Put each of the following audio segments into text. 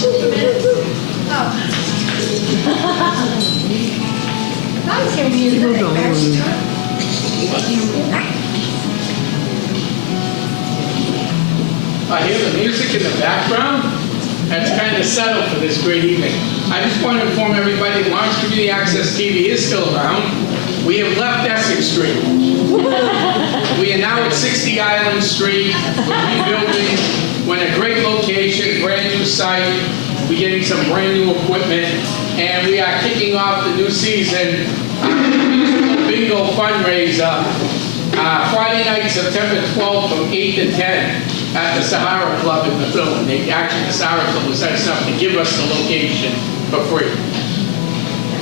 I was hearing music. I hear the music in the background. That's kind of settled for this great evening. I just want to inform everybody that Lawrence Community Access TV is still around. We have left Essex Street. We are now at 60 Island Street. We're rebuilding. We're in a great location, brand new site. We're getting some brand new equipment. And we are kicking off the new season, bingo fundraiser, Friday night, September 12th from 8 to 10 at the Sahara Club in the building. Actually, the Sahara Club was nice enough to give us the location for free.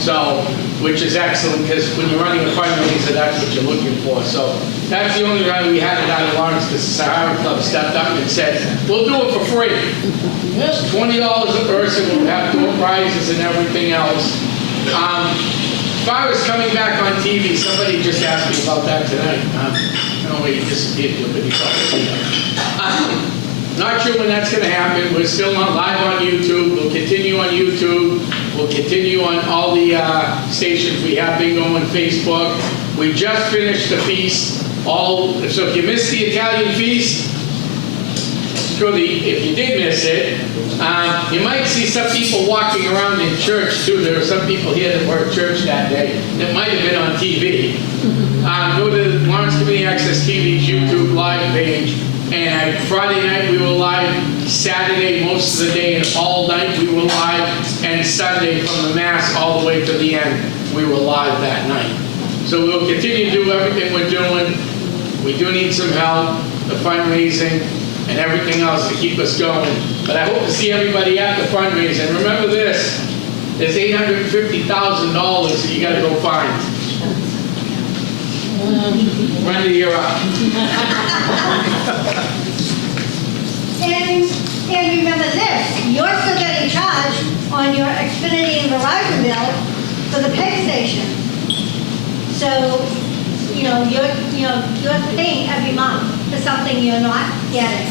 So, which is excellent, because when you're running a fundraiser, that's what you're looking for. So that's the only reason we had it out of Lawrence, because the Sahara Club stepped up and said, we'll do it for free. $20 a person, we'll have door prizes and everything else. As far as coming back on TV, somebody just asked me about that tonight. No way, you disappeared. Not sure when that's going to happen. We're still on live on YouTube. We'll continue on YouTube. We'll continue on all the stations we have been going, Facebook. We just finished the feast. So if you missed the Italian feast, if you did miss it, you might see some people walking around in church too. There were some people here that were at church that day that might have been on TV. Go to Lawrence Community Access TV's YouTube live page. And Friday night we were live, Saturday most of the day and all night we were live, and Sunday from the Mass all the way to the end we were live that night. So we'll continue to do everything we're doing. We do need some help, the fundraising and everything else to keep us going. But I hope to see everybody at the fundraising. Remember this, there's $850,000 that you gotta go find. Brenda, you're up. And remember this, you're still getting charged on your Xfinity and Verizon bill for the pay station. So, you're paying every month for something you're not getting.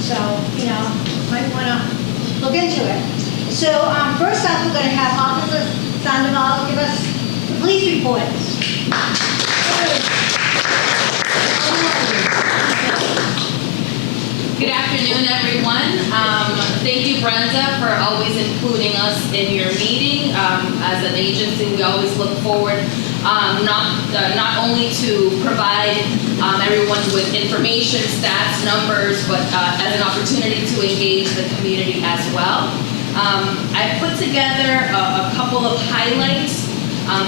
So, might want to look into it. So, first up, we're going to have Officer Sandoval give us the police reports. Good afternoon, everyone. Thank you, Brenda, for always including us in your meeting. As an agency, we always look forward not only to provide everyone with information, stats, numbers, but as an opportunity to engage the community as well. I put together a couple of highlights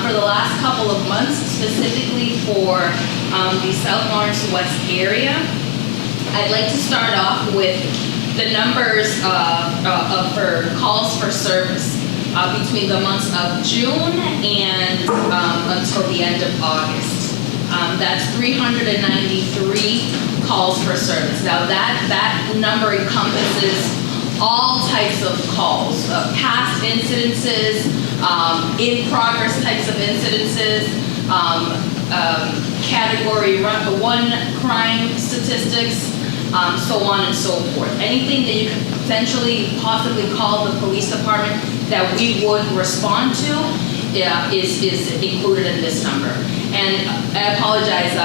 for the last couple of months, specifically for the South Lawrence West area. I'd like to start off with the numbers for calls for service between the months of June and until the end of August. That's 393 calls for service. Now that number encompasses all types of calls, past incidences, in progress types of incidences, category 1 crime statistics, so on and so forth. Anything that you could potentially possibly call the police department that we would respond to is included in this number. And I apologize,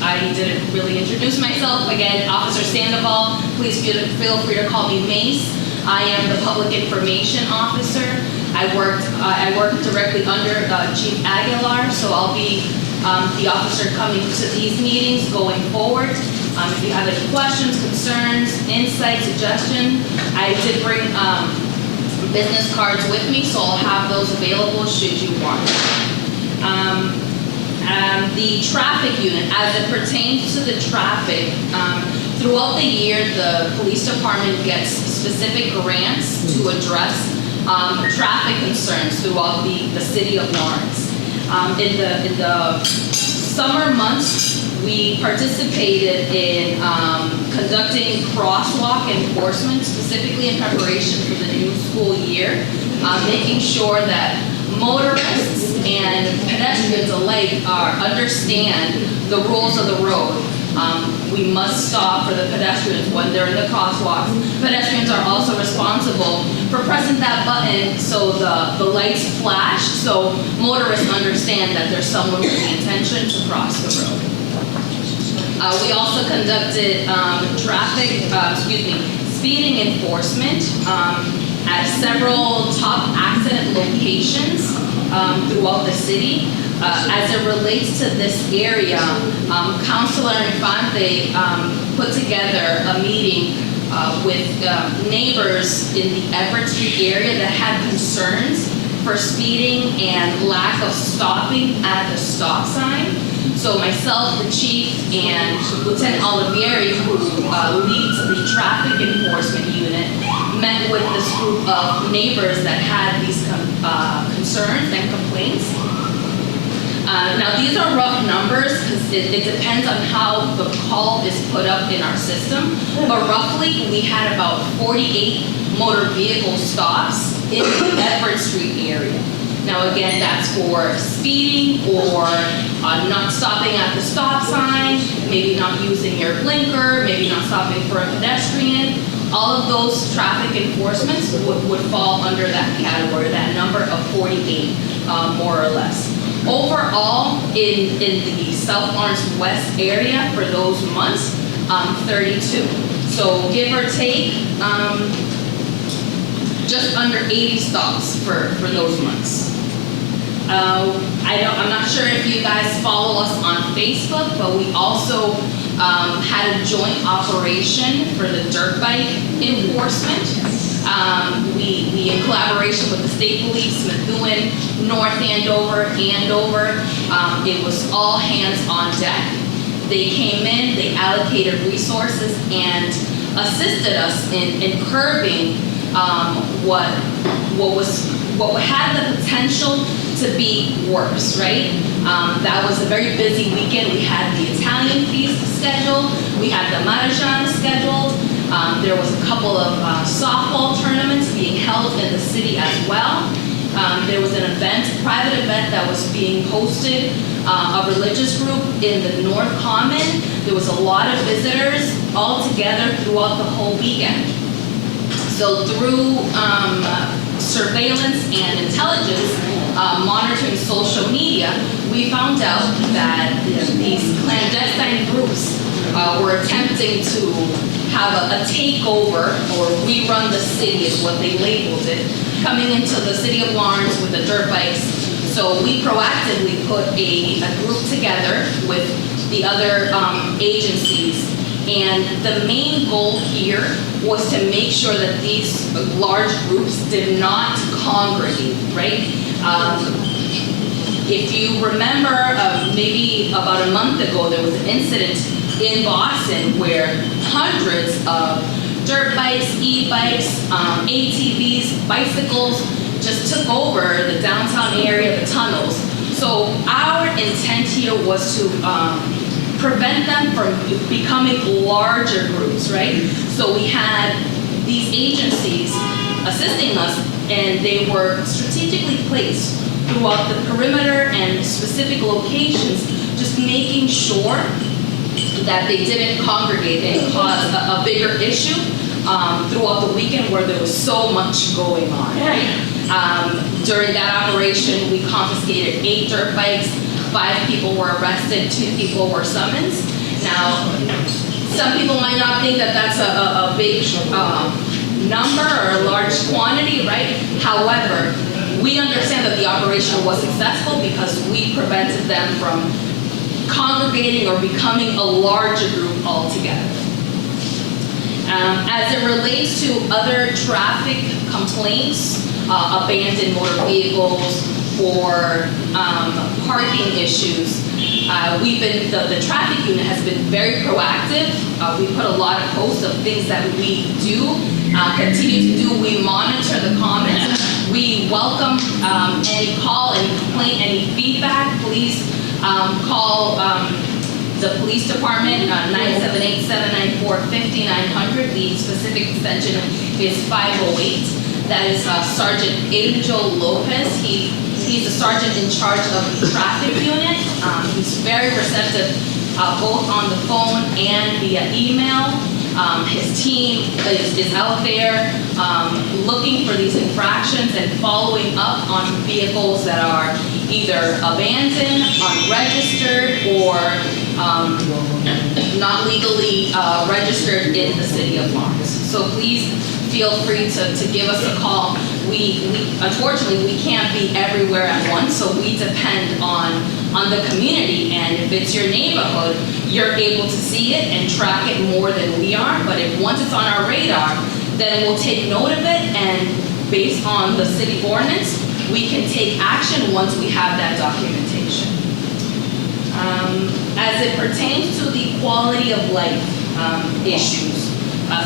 I didn't really introduce myself. Again, Officer Sandoval, please feel free to call me Mace. I am the Public Information Officer. I work directly under Chief Aguilar, so I'll be the officer coming to these meetings going forward. If you have any questions, concerns, insight, suggestion, I did bring business cards with me, so I'll have those available should you want them. The traffic unit, as it pertains to the traffic, throughout the year, the police department gets specific grants to address traffic concerns throughout the city of Lawrence. In the summer months, we participated in conducting crosswalk enforcement, specifically in preparation for the new school year, making sure that motorists and pedestrians alike understand the rules of the road. We must must stop for the pedestrians when they're in the crosswalks. Pedestrians are also responsible for pressing that button so the lights flash, so motorists understand that there's someone with the intention to cross the road. We also conducted speeding enforcement at several top accident locations throughout the city. As it relates to this area, Councilor Infante put together a meeting with neighbors in the Everett Street area that had concerns for speeding and lack of stopping at the stop sign. So myself, the chief, and Lieutenant Olivieri, who leads the traffic enforcement unit, met with this group of neighbors that had these concerns and complaints. Now these are rough numbers because it depends on how the call is put up in our system, but roughly we had about 48 motor vehicle stops in the Everett Street area. Now again, that's for speeding or not stopping at the stop sign, maybe not using your blinker, maybe not stopping for a pedestrian. All of those traffic enforcements would fall under that category, that number of 48, more or less. Overall, in the South Lawrence West area for those months, 32. So give or take, just under 80 stops for those months. I'm not sure if you guys follow us on Facebook, but we also had a joint operation for the dirt bike enforcement. We in collaboration with the state police, Methuen, North Andover, it was all hands on deck. They came in, they allocated resources and assisted us in curbing what had the potential to be worse, right? That was a very busy weekend. We had the Italian feast scheduled, we had the Marajan scheduled, there was a couple of softball tournaments being held in the city as well. There was an event, private event that was being hosted, a religious group in the North Common. There was a lot of visitors all together throughout the whole weekend. So through surveillance and intelligence, monitoring social media, we found out that these clandestine groups were attempting to have a takeover or rerun the city is what they labeled it, coming into the city of Lawrence with the dirt bikes. So we proactively put a group together with the other agencies, and the main goal here was to make sure that these large groups did not congregate, right? If you remember, maybe about a month ago, there was an incident in Boston where hundreds of dirt bikes, e-bikes, ATVs, bicycles just took over the downtown area, the tunnels. So our intent here was to prevent them from becoming larger groups, right? So we had these agencies assisting us, and they were strategically placed throughout the perimeter and specific locations, just making sure that they didn't congregate and cause a bigger issue throughout the weekend where there was so much going on, right? During that operation, we confiscated 8 dirt bikes, 5 people were arrested, 2 people were summoned. Now, some people might not think that that's a big number or a large quantity, right? However, we understand that the operation was successful because we prevented them from congregating or becoming a larger group altogether. As it relates to other traffic complaints, abandoned motor vehicles, or parking issues, the traffic unit has been very proactive. We put a lot of posts of things that we do, continue to do. We monitor the comments. We welcome any call, any complaint, any feedback. Please call the police department, 978-794-5900. The specific extension is 508. That is Sergeant Angel Lopez. He's the sergeant in charge of the traffic unit. He's very receptive both on the phone and via email. His team is out there looking for these infractions and following up on vehicles that are either abandoned, unregistered, or not legally registered in the city of Lawrence. So please feel free to give us a call. Unfortunately, we can't be everywhere at once, so we depend on the community, and if it's your neighborhood, you're able to see it and track it more than we are. But if once it's on our radar, then we'll take note of it, and based on the city ordinance, we can take action once we have that documentation. As it pertains to the quality of life issues,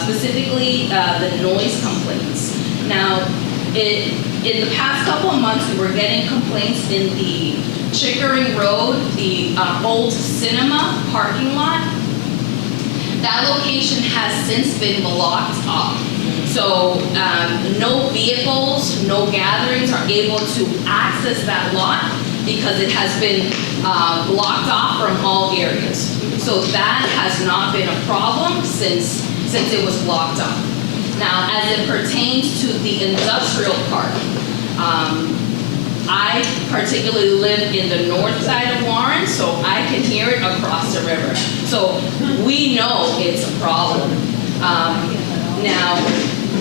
specifically the noise complaints. Now, in the past couple of months, we were getting complaints in the Chickering Road, the old cinema parking lot. That location has since been blocked off. So no vehicles, no gatherings are able to access that lot because it has been blocked off from all areas. So that has not been a problem since it was blocked off. Now, as it pertains to the industrial park, I particularly live in the north side of Lawrence, so I can hear it across the river. So we know it's a problem. Now,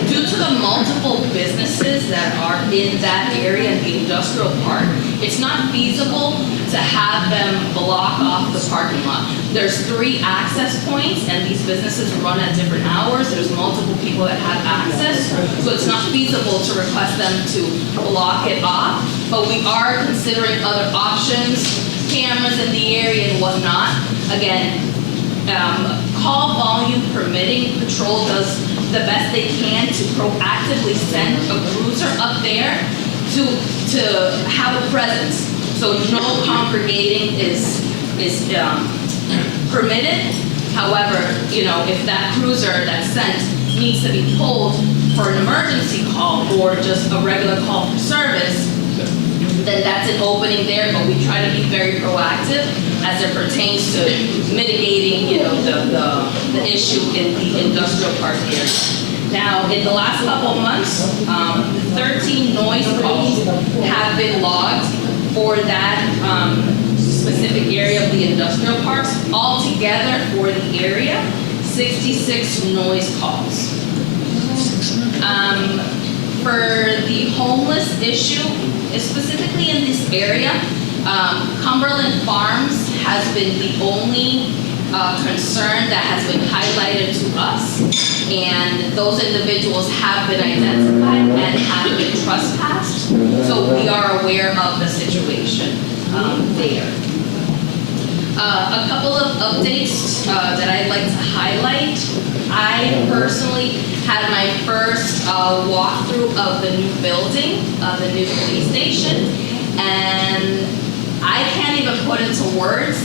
due to the multiple businesses that are in that area in the industrial park, it's not feasible to have them block off the parking lot. There's 3 access points, and these businesses run at different hours. There's multiple people that have access, so it's not feasible to request them to block it off. But we are considering other options, cameras in the area and whatnot. Again, call volume permitting, patrol does the best they can to proactively send a cruiser up there to have a presence. So no congregating is permitted. However, if that cruiser that's sent needs to be pulled for an emergency call or just a regular call for service, then that's an opening there, but we try to be very proactive as it pertains to mitigating, the issue in the industrial park area. Now, in the last couple of months, 13 noise calls have been logged for that specific area of the industrial parks. Altogether for the area, 66 noise calls. For the homeless issue, specifically in this area, Cumberland Farms has been the only concern that has been highlighted to us, and those individuals have been identified and have been trespassed, so we are aware of the situation there. A couple of updates that I'd like to highlight. I personally had my first walkthrough of the new building, the new police station, and I can't even put into words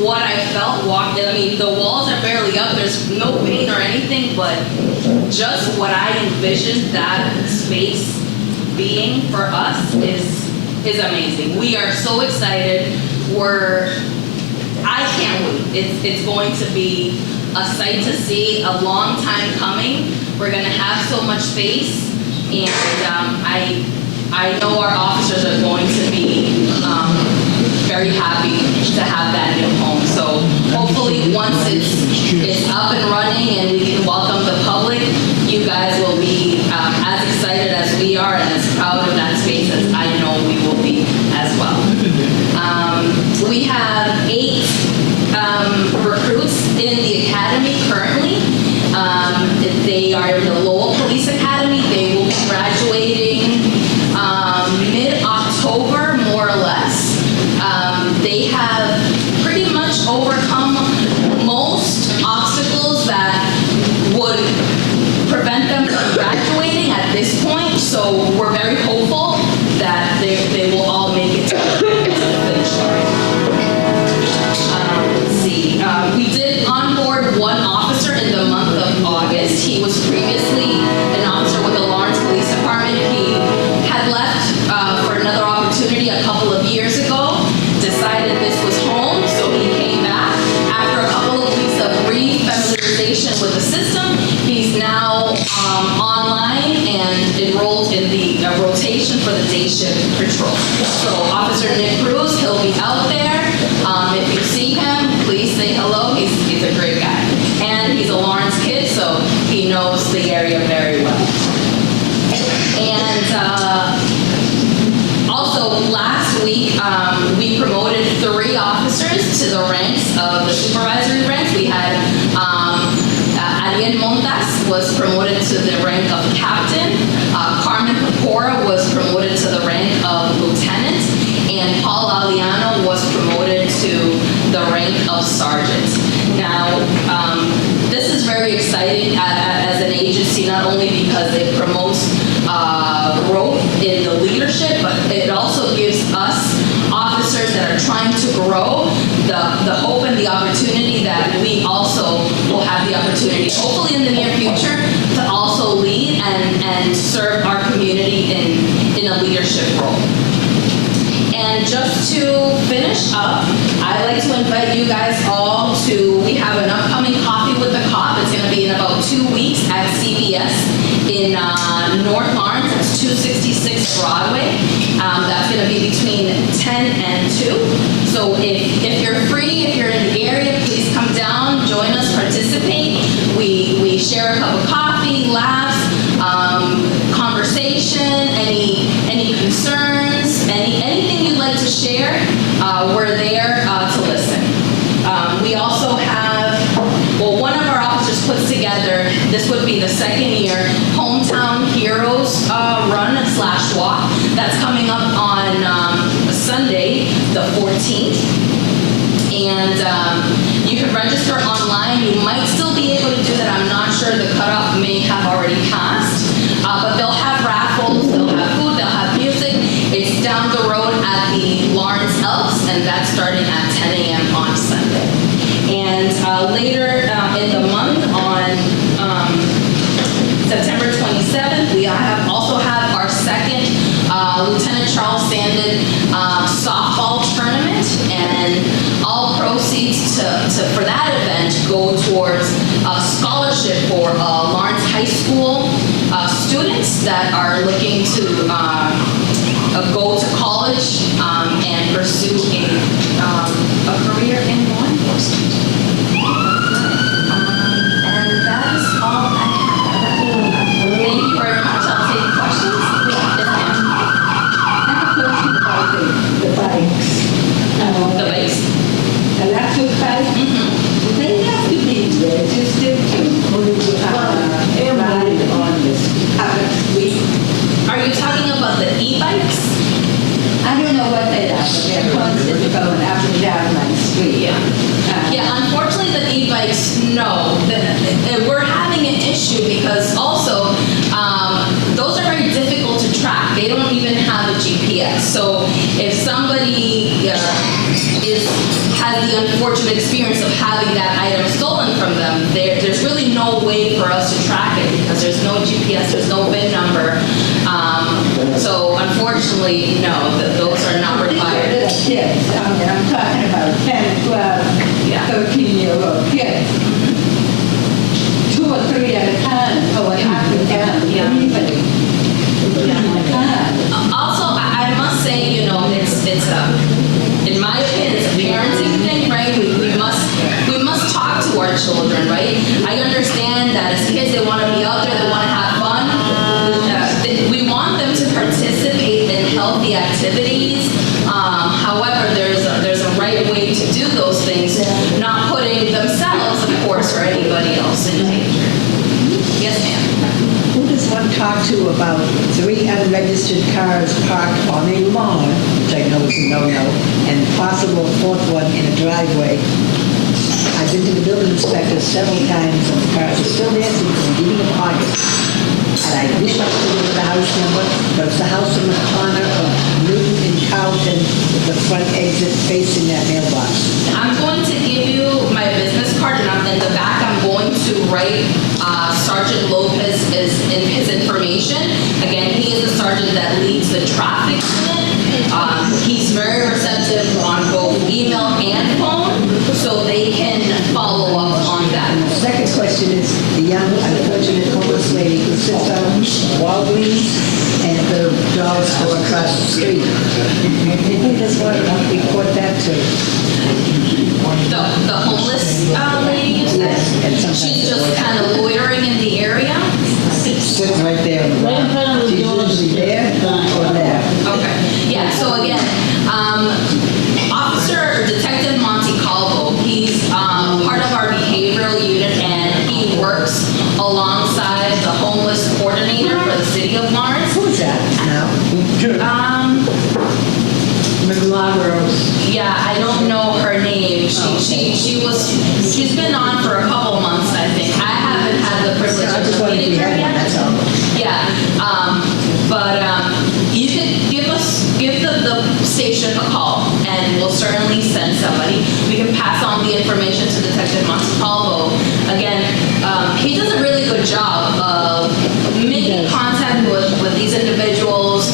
what I felt walking. I mean, the walls are barely up, there's no paint or anything, but just what I envisioned that space being for us is amazing. We are so excited. I can't wait. It's going to be a sight to see, a long time coming. We're going to have so much space, and I know our officers are going to be very happy to have that new home. So hopefully once it's up and running and we can welcome the public, you guys will be as excited as we are and as proud of that space as I know we will be as well. We have 8 recruits in the academy currently. They are in the Lowell Police Academy. They will be graduating mid-October, more or less. They have pretty much overcome most obstacles that integration with the system. He's now online and enrolled in the rotation for the day shift patrol. So Officer Nick Cruz, he'll be out there. If you see him, please say hello. He's a great guy. And he's a Lawrence kid, so he knows the area very well. And also last week, we promoted 3 officers to the ranks of the supervisory ranks. We had Ariel Montas was promoted to the rank of captain. Carmen Pecora was promoted to the rank of lieutenant. And Paul Aliano was promoted to the rank of sergeant. Now, this is very exciting as an agency, not only because it promotes growth in the leadership, but it also gives us officers that are trying to grow the hope and the opportunity that we also will have the opportunity, hopefully in the near future, to also lead and serve our community in a leadership role. And just to finish up, I'd like to invite you guys all to, we have an upcoming Coffee with the Cop. It's going to be in about 2 weeks at CVS in North Lawrence. It's 266 Broadway. That's going to be between 10 and 2. So if you're free, if you're in the area, please come down, join us, participate. We share a cup of coffee, laughs, conversation, any concerns, anything you'd like to share, we're there to listen. We also have, well, one of our officers puts together, this would be the second year, Hometown Heroes Run/Walk. That's coming up on Sunday, the 14th. And you can register online. You might still be able to do that. I'm not sure. The cutoff may have already passed. But they'll have raffles, they'll have food, they'll have music. It's down the road at the Lawrence Elks, and that's starting at 10 a.m. on Sunday. And later in the month, on September 27th, we also have our second Lieutenant Charles Sandin softball tournament, and all proceeds for that event go towards a scholarship for Lawrence High School students that are looking to go to college and pursue a career in law enforcement. And that is all I have. Thank you very much. I'll take questions. Yes, ma'am. I have a question about the bikes. The base. Electric bikes, they have to be registered to ride on the street. Are you talking about the e-bikes? I don't know what they are, but they're constantly going up and down my street. Yeah, unfortunately the e-bikes, no. We're having an issue because also those are very difficult to track. They don't even have a GPS. So if somebody has the unfortunate experience of having that item stolen from them, there's really no way for us to track it because there's no GPS, there's no VIN number. So unfortunately, no, those are not required. Little kids, I'm talking about 10, 12, Yeah. 13-year-old kids. 2 or 3 at a time going up and down. Yeah. Anybody. Also, I must say, it's in my opinion, it's a parenting thing, right? We must talk to our children, right? I understand that as kids, they want to be out there, they want to have fun. We want them to participate in healthy activities. However, there's a right way to do those things, not putting themselves, of course, or anybody else in danger. Yes, ma'am. Who does one talk to about 3 unregistered cars parked on a lawn, which I know is a no-no, and possible 4th one in a driveway? I've been to the building inspector several times, and the cars are still there since the beginning of August. And I wish I could give the house number, but it's the house on the corner of Newton and Carlton, with the front exit facing that mailbox. I'm going to give you my business card, and in the back, I'm going to write Sergeant Lopez in his information. Again, he is the sergeant that leads the traffic unit. He's very receptive on both email and phone, so they can follow up on that. And the second question question is, the young unfortunate homeless lady who sits on Walgreens and the dollar store across the street. Maybe that's what I want to report that to. The homeless lady, you said? Yes, and sometimes She's just kind of loitering in the area? Sitting right there. on the Right in front of the She's door. usually there or there. Okay, yeah, so again, Officer Detective Monty Calvo, he's part of our behavioral unit, and he works alongside the homeless coordinator for the city of Lawrence. Who's that now? McLaughlin. Yeah, I don't know her name. She's been on for a couple months, I think. I haven't had the privilege I just of wanted to meeting be her had one, yet. that's all. Yeah, but you could give the station a call, and we'll certainly send somebody. We can pass on the information to Detective Montalvo. Again, he does a really good job of making contact with these individuals,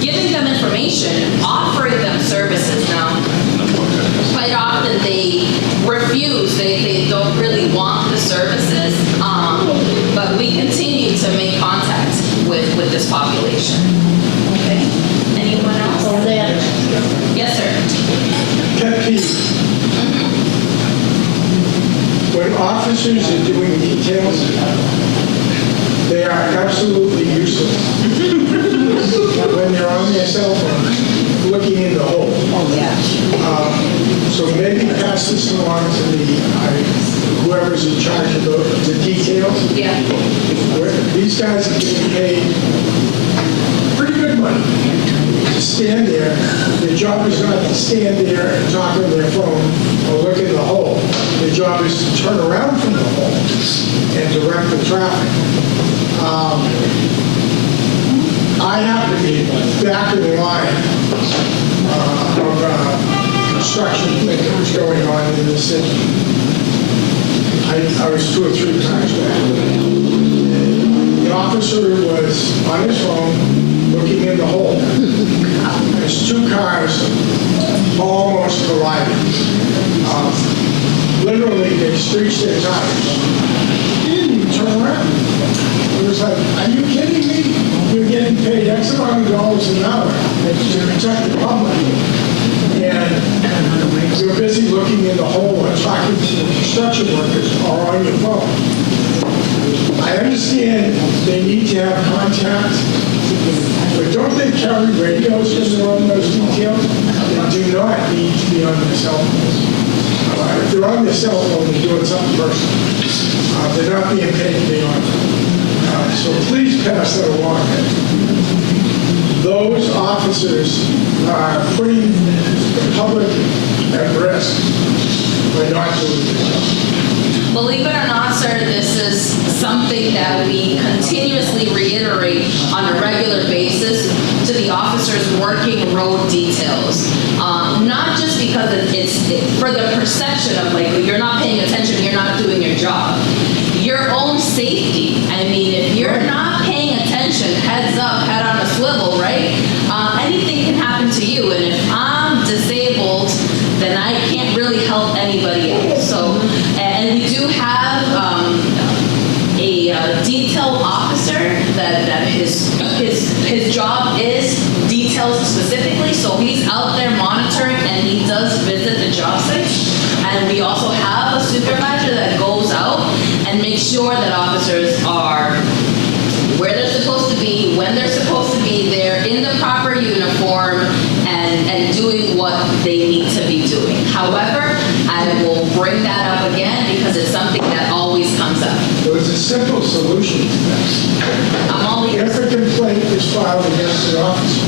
giving them information, offering them services. Now, quite often they refuse. They don't really want the services, but we continue to make contact with this population. Okay. Anyone else? Yes, sir. Pet peeve. When officers are doing details, they are absolutely useless. When they're on their cell phone, looking in the hole. Oh, yeah. So maybe pass this along to whoever's in charge of the details. Yeah. These guys are getting paid pretty good money to stand there. Their job is not to stand there and talk on their phone or look in the hole. Their job is to turn around from the hole and direct the traffic. I happen to be back in the line of construction thing that was going on in the city. I was 2 or 3 times back. The officer was on his phone looking in the hole. There's 2 cars almost collided. Literally, they screeched their tires. He didn't even turn around. It was like, are you kidding me? You're getting paid X amount of dollars an hour to protect the public. And you're busy looking in the hole and talking to the construction workers or on your phone. I understand they need to have contact, but don't they carry radios when they're on those details? They do not need to be on their cell phones. If they're on their cell phone, they're doing something personal. They're not being paid to be on it. So please pass that along. Those officers are putting the public at risk by not doing their job. Believe it or not, sir, this is something that we continuously reiterate on a regular basis to the officers working road details. Not just because it's for the perception of like, you're not paying attention, you're not doing your job. Your own safety. I mean, if you're not paying attention, heads up, head on a swivel, right? Anything can happen to you. And if I'm disabled, then I can't really help anybody else. So, and we do have a detail officer that his job is details specifically. So he's out there monitoring, and he does visit the job sites. And we also have a supervisor that goes out and makes sure that officers are where they're supposed to be, when they're supposed to be there, in the proper uniform, and doing what they need to be doing. However, I will bring that up again because it's something that always comes up. There was a simple solution to that. I'm all ears. If a complaint is filed against an officer,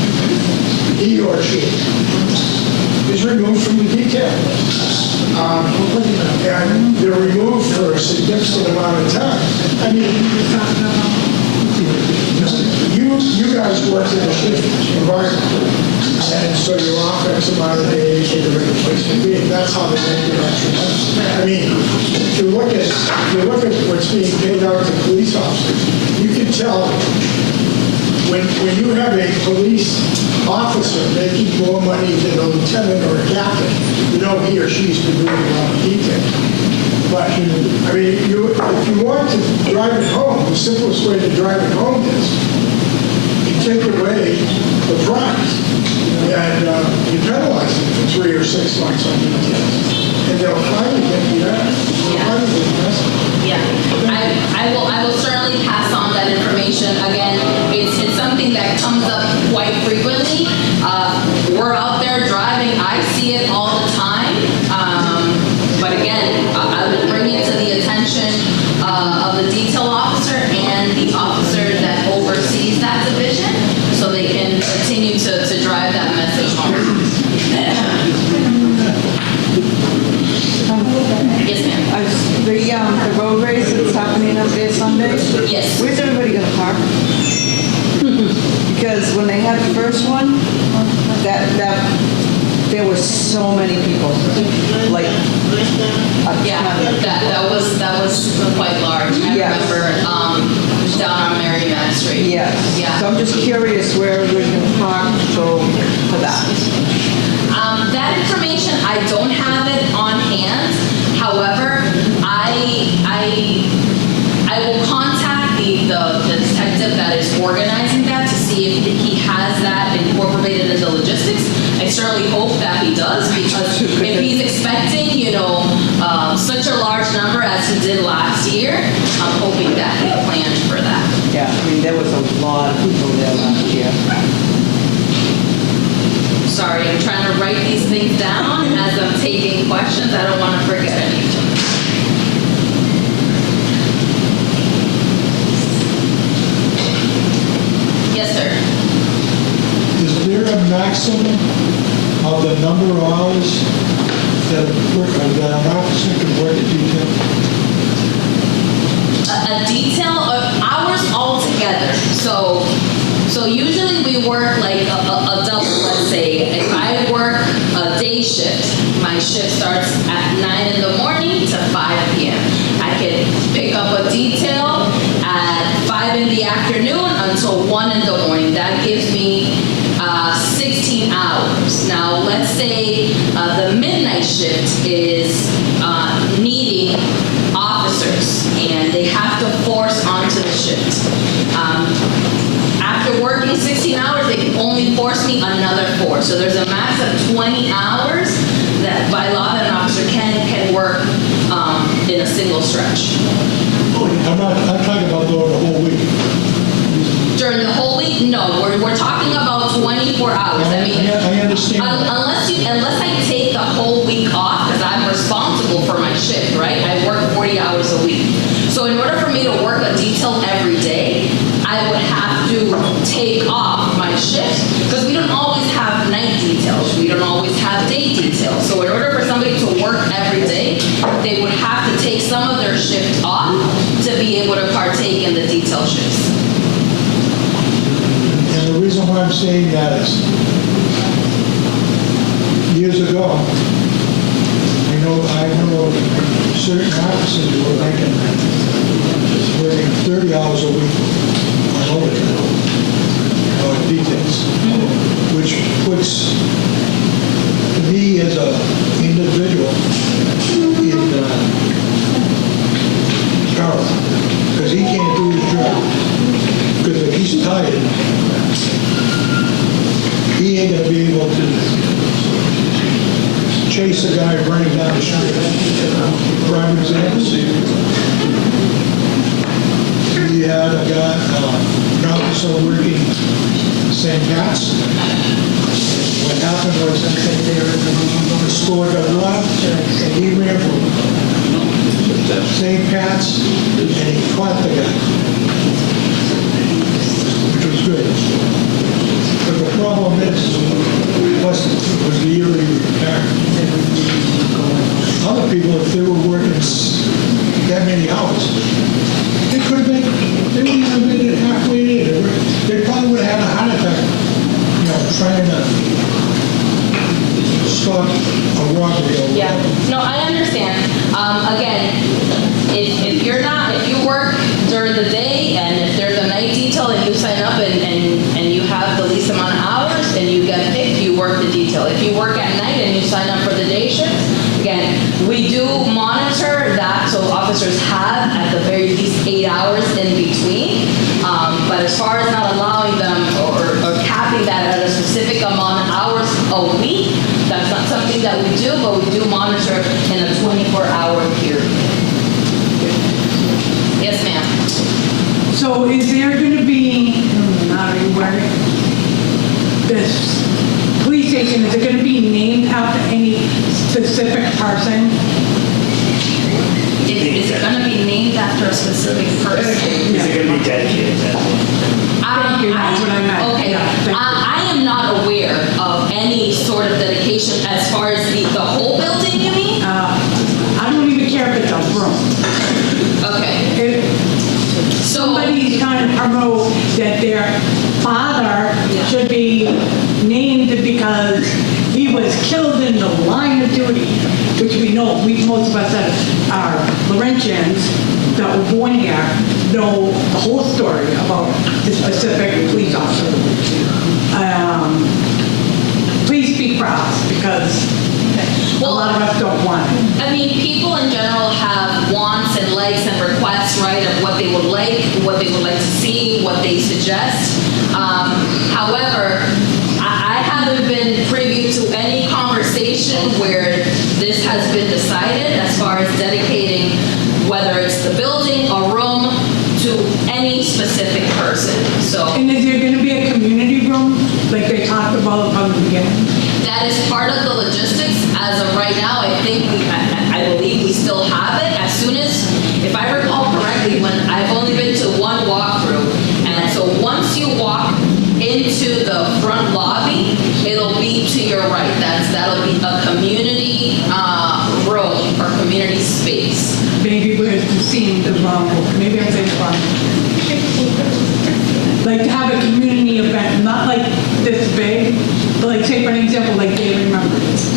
he or she is removed from the detail. And they're removed for a significant amount of time. I mean, you guys work in a shift environment, and so you're off X amount of days, you're in a place to be. That's how they make their extra money. I mean, if you look at what's being paid out to police officers, you can tell when you have a police officer making more money than a lieutenant or a captain, you know he or she's been doing a lot of detail. But I mean, if you want to drive it home, the simplest way to drive it home is you take away the price and you penalize them for 3 or 6 months on details. And they'll finally get you that. They'll finally get the message. Yeah, I will certainly pass on that information. Again, it's something that comes up quite frequently. We're out there driving, I see it all the time. But again, I would bring it to the attention of the detail officer and the officer that oversees that division, so they can continue to drive that message home. Yes, ma'am. The road race that's happening up there Sunday? Yes. Where's everybody gonna park? Because when they had the first one, there were so many people, like, Yeah, that was quite large. I Yes. remember down on Mary Mack Street. yeah. Yeah. So I'm just curious where we're gonna park for that. That information, I don't have it on hand. However, I will contact the detective that is organizing that to see if he has that incorporated into logistics. I certainly hope that he does, because if he's expecting, such a large number as he did last year, I'm hoping that he planned for that. Yeah, I mean, there was a lot of people there last year. Sorry, I'm trying to write these things down as I'm taking questions. I don't want to forget anything. Yes, sir. Is there a maximum of the number of hours that an officer can work a detail? A detail of hours altogether. So usually we work like a double, let's say. If I work a day shift, my shift starts at 9 in the morning to 5 p.m. I can pick up a detail at 5 in the afternoon until 1 in the morning. That gives me 16 hours. Now, let's say the midnight shift is needing officers, and they have to force onto the shift. After working 16 hours, they can only force me another 4. So there's a max of 20 hours that by law that an officer can work in a single stretch. I'm talking about during the whole week. During the whole week, no, we're talking about 24 hours. I mean, I understand. unless I take the whole week off, because I'm responsible for my shift, right? I work 40 hours a week. So in order for me to work a detail every day, I would have to take off my shift, because we don't always have night details. We don't always have day details. So in order for somebody to work every day, they would have to take some of their shift off to be able to partake in the detail shifts. And the reason why I'm saying that is, years ago, I know certain officers were working 30 hours a week on overtime, or details, which puts me as an individual in peril, because he can't do his job. Because if he's tired, he ain't gonna be able to chase a guy running down the street. Prime example, we had a guy, an officer working St. Pat's. What happened was the store got left and he ran from St. Pat's and he caught the guy, which was good. But the problem is, was the year he retired. Other people, if they were working that many hours, they could have been, they wouldn't even made it halfway in. They probably would have had a heart attack, trying to stop a robbery. Yeah, no, I understand. Again, if you work during the day, and if there's a night detail and you sign up and you have the least amount of hours and you get picked, you work the detail. If you work at night and you sign up for the day shift, again, we do monitor that, so officers have at the very least 8 hours in between. But as far as not allowing them or capping that at a specific amount of hours a week, that's not something that we do, but we do monitor in a 24-hour period. Yes, ma'am. So is there going to be, not anywhere, this police station, is it going to be named after any specific person? Is it going to be named after a specific person? Is it gonna be dedicated to that? Thank you, that's what I meant. Okay, Yeah, thank you. I am not aware of any sort of dedication as far as the whole building, you mean? I don't even care if it's a room. Okay, If so, somebody's trying to promote that their father should be named because he was killed in the line of duty, which we know, most of us that are Laurentians that were born here know the whole story about the specific police officer. Please speak for us because a lot of us don't want it. I mean, people in general have wants and likes and requests, right, of what they would like to see, what they suggest. However, I haven't been privy to any conversation where this has been decided as far as dedicating, whether it's the building, a room, to any specific person. So And is there going to be a community room like they talked about from the beginning? that is part of the logistics. As of right now, I believe we still have it. As soon as, if I recall correctly, when I've only been to one walkthrough, and so once you walk into the front lobby, it'll be to your right. That'll be a community room or community space. Maybe we're seeing the wrong, maybe I'm saying the wrong. Like to have a community event, not like this big, but like say for an example, like Day of Remembrance.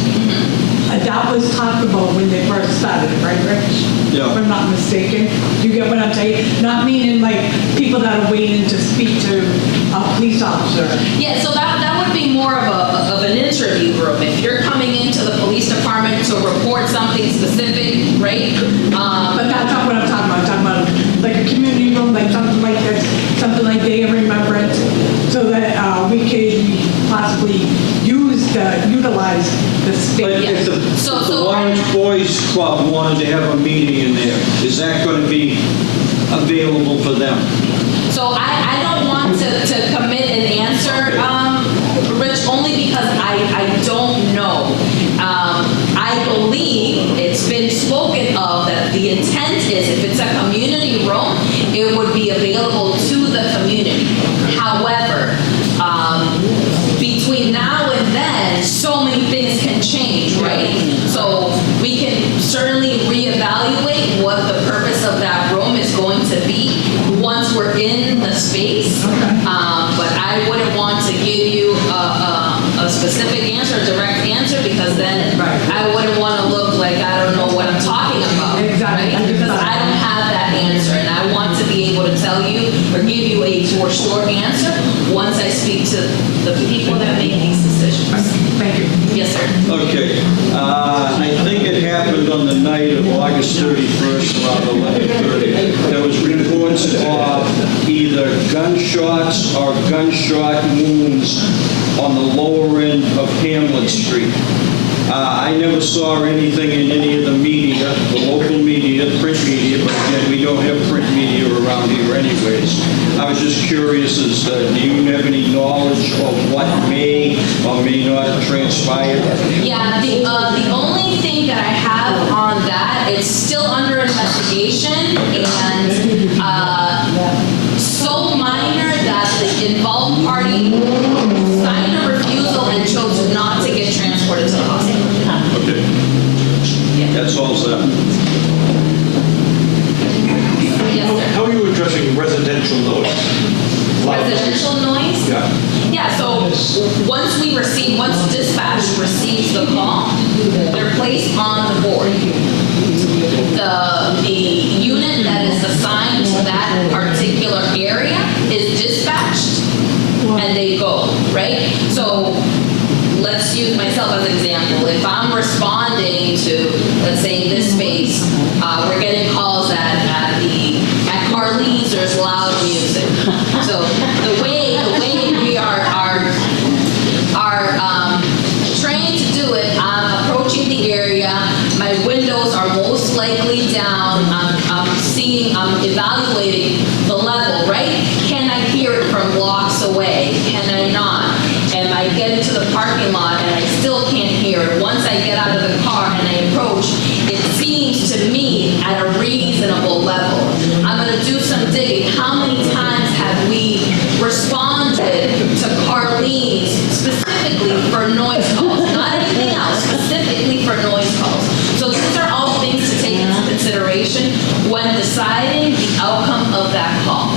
That was talked about when they first started, right, Rich? Yeah. If I'm not mistaken. You get what I'm saying? Not meaning like people that are waiting to speak to a police officer. Yeah, so that would be more of an interview room. If you're coming into the police department to report something specific, right? But that's not what I'm talking about. I'm talking about like a community room, like something like this, something like Day of Remembrance, so that we could possibly utilize the But space. if the Lawrence Boys Club wanted to have a meeting in there, is that going to be available for them? So I don't want to commit an answer, Rich, only because I don't know. I believe it's been spoken of that the intent is if it's a community room, it would be available to the community. However, between now and then, so many things can change, right? So we can certainly reevaluate what the purpose of that room is going to be once we're in the space. But I wouldn't want to give you a specific answer, a direct answer, because then I wouldn't want to look like I don't know what I'm talking about. Exactly. Right? Because I don't have that answer, and I want to be able to tell you or give you a for sure answer once I speak to the people that make these decisions. Thank you. Yes, sir. Okay. I think it happened on the night of August 31st, around 11:30. There was reports of either gunshots or gunshot wounds on the lower end of Hamlet Street. I never saw anything in any of the media, the local media, print media, but again, we don't have print media around here anyways. I was just curious as do you have any knowledge of what may or may not have transpired? Yeah, the only thing that I have on that, it's still under investigation and so minor that the involved party signed a refusal and chose not to get transported to the hospital. Okay. That's all set. Yes, sir. How are you addressing residential noise? Residential noise? Yeah. Yeah, so once dispatch receives the call, they're placed on the board. The unit that is assigned to that particular area is dispatched and they go, right? So let's use myself as an example. If I'm responding to, let's say in this space, we're getting calls at down, I'm seeing, I'm evaluating the level, right? Can I hear it from blocks away? Can I not? Am I getting to the parking lot and I still can't hear it? Once I get out of the car and I approach, it seems to me at a reasonable level. I'm gonna do some digging. How many times have we responded to Carlene's specifically for noise calls? Not anything else, specifically for noise calls. So these are all things to take into consideration when deciding the outcome of that call.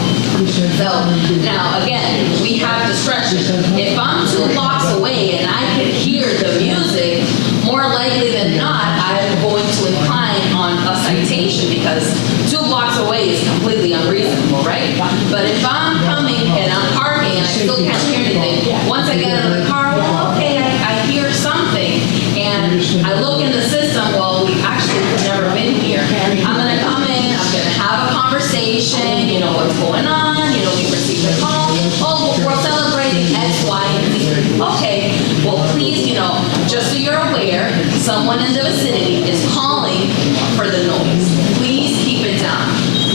So now again, we have discretion. If I'm 2 blocks away and I can hear the music, more likely than not, I'm going to incline on a citation because 2 blocks away is completely unreasonable, right? But if I'm coming and I'm parking and I still can't hear anything, once I get out of the car, well, okay, I hear something. And I look in the system, well, we actually have never been here. I'm gonna come in, I'm gonna have a conversation, you know, what's going on, you know, we received a call, oh, we're celebrating X, Y, and Z. Okay, well, please, you know, just so you're aware, someone in the vicinity is calling for the noise. Please keep it down.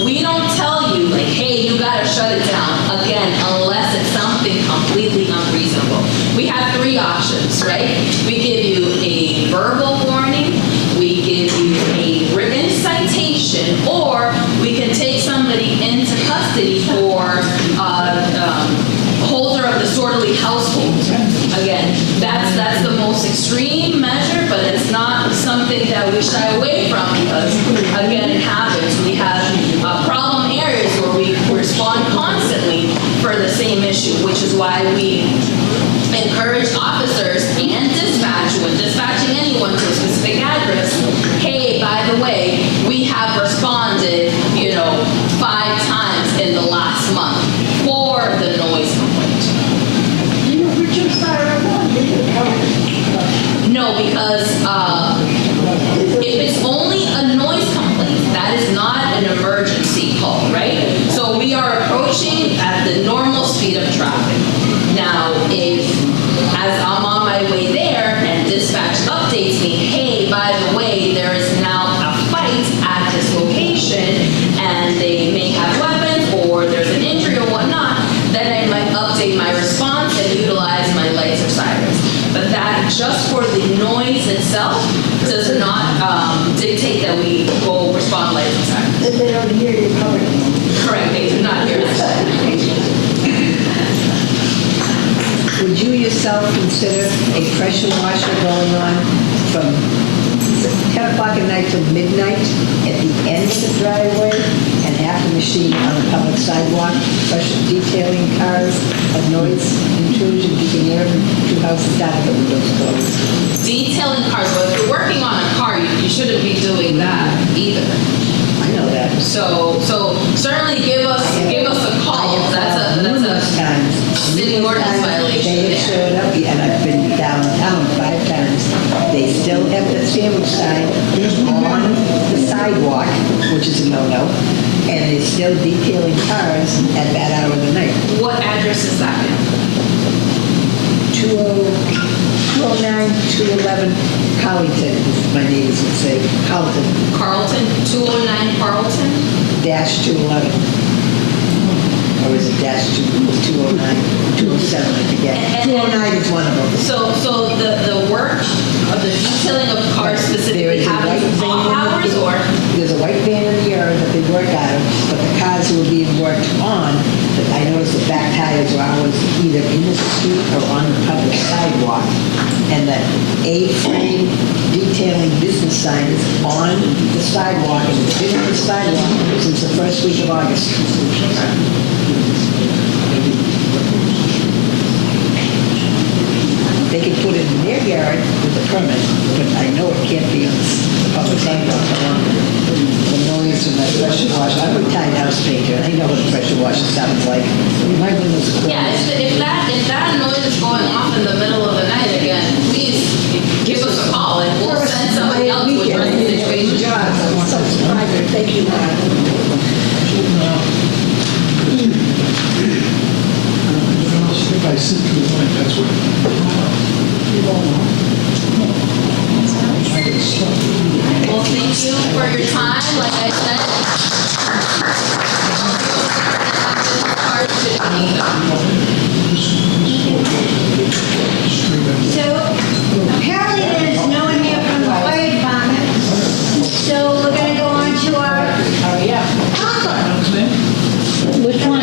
We don't tell you, like, hey, you gotta shut it down, again, unless it's something completely unreasonable. We have 3 options, right? We give you a verbal warning, we give you a written citation, or we can take somebody into custody for holder of disorderly household. Again, that's the most extreme measure, but it's not something that we shy away from because, again, it happens. We have problem areas where we respond constantly for the same issue, which is why we encourage officers and dispatch, when dispatching anyone to a specific address, hey, by the way, we have responded, you know, 5 times in the last month for the noise complaint. You reduced siren one, didn't you? No, because if it's only a noise complaint, that is not an emergency call, right? So we are approaching at the normal speed of traffic. Now, if as I'm on my way there and dispatch updates me, hey, by the way, there is now a fight at this location and they may have weapons or there's an injury or whatnot, then I might update my response and utilize my lights or sirens. But that, just for the noise itself, does not dictate that we go respond lights and sirens. If they don't hear you coming. Correct, they do not hear us. Would you yourself consider a pressure washer going on from 10 o'clock at night till midnight at the end of the driveway and half the machine on the public sidewalk, pressure detailing cars of noise intrusion, you can hear them 2 houses down with the windows closed? Detailing cars, but if you're working on a car, you shouldn't be doing that either. I know that. So certainly give us a call. That's Numerous a times. city ordinance violation They have there. showed up, and I've been downtown 5 times. They still have the sandwich sign on the sidewalk, which is a no-no, and they're still detailing cars at that hour of the night. What address is that in? 209, 211 Collington, my neighbors would say, Carlton, Carlton, 209 Carlton? dash 211. Or is it dash 209, 207, I forget. And- 209 is one of them. So the work of the detailing of cars There specifically is a white happens off hours or? There's a white van in the yard that they work out of, but the cars who are being worked on, I noticed the back tires were always either in the street or on the public sidewalk. And the A-frame detailing business sign is on the sidewalk, and it's been on the sidewalk since the first week of August. They could put it in their yard with a permit, but I know it can't be on the public sidewalk. The noise and the pressure washer. I'm a retired house painter, and I know what a pressure washer sounds like. My windows are closed. Yeah, if that noise is going off in the middle of the night again, please give us a call and we'll send somebody else to address the situation. Thank you, If I sit through the night, that's what. I get stuck. Well, thank thank you for your time, like I So apparently there's no one here from the fire department. So we're gonna go on to our counselor. Which one?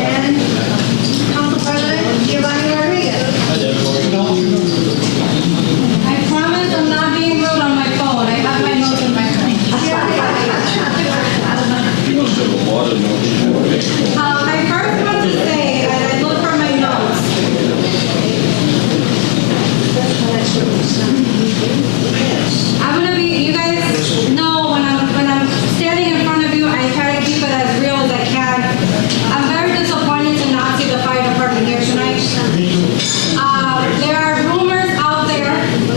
And Council President Giovanni Rodriguez. I promise I'm not being rude on my phone. I have my notes in my phone. I first want to say, and I look for my notes. I'm gonna be, you guys know when I'm standing in front of you, I try to keep it as real as I can. I'm very disappointed to not see the fire department here tonight. There are rumors out there,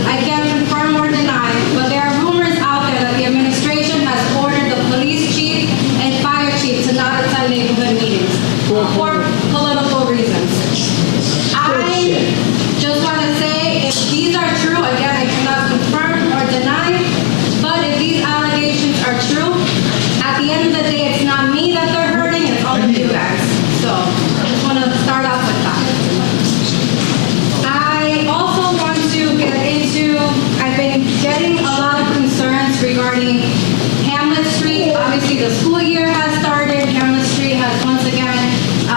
I can't confirm or deny, but there are rumors out there that the administration has ordered the police chief and fire chief to not attend neighborhood meetings for political reasons. I just want to say, if these are true, again, I cannot confirm or deny, but if these allegations are true, at the end of the day, it's not me that they're hurting, it's all of you guys. So, I just want to start off with that. I also want to get into, I've been getting a lot of concerns regarding Hamlet Street. Obviously, the school year has started. Hamlet Street has once again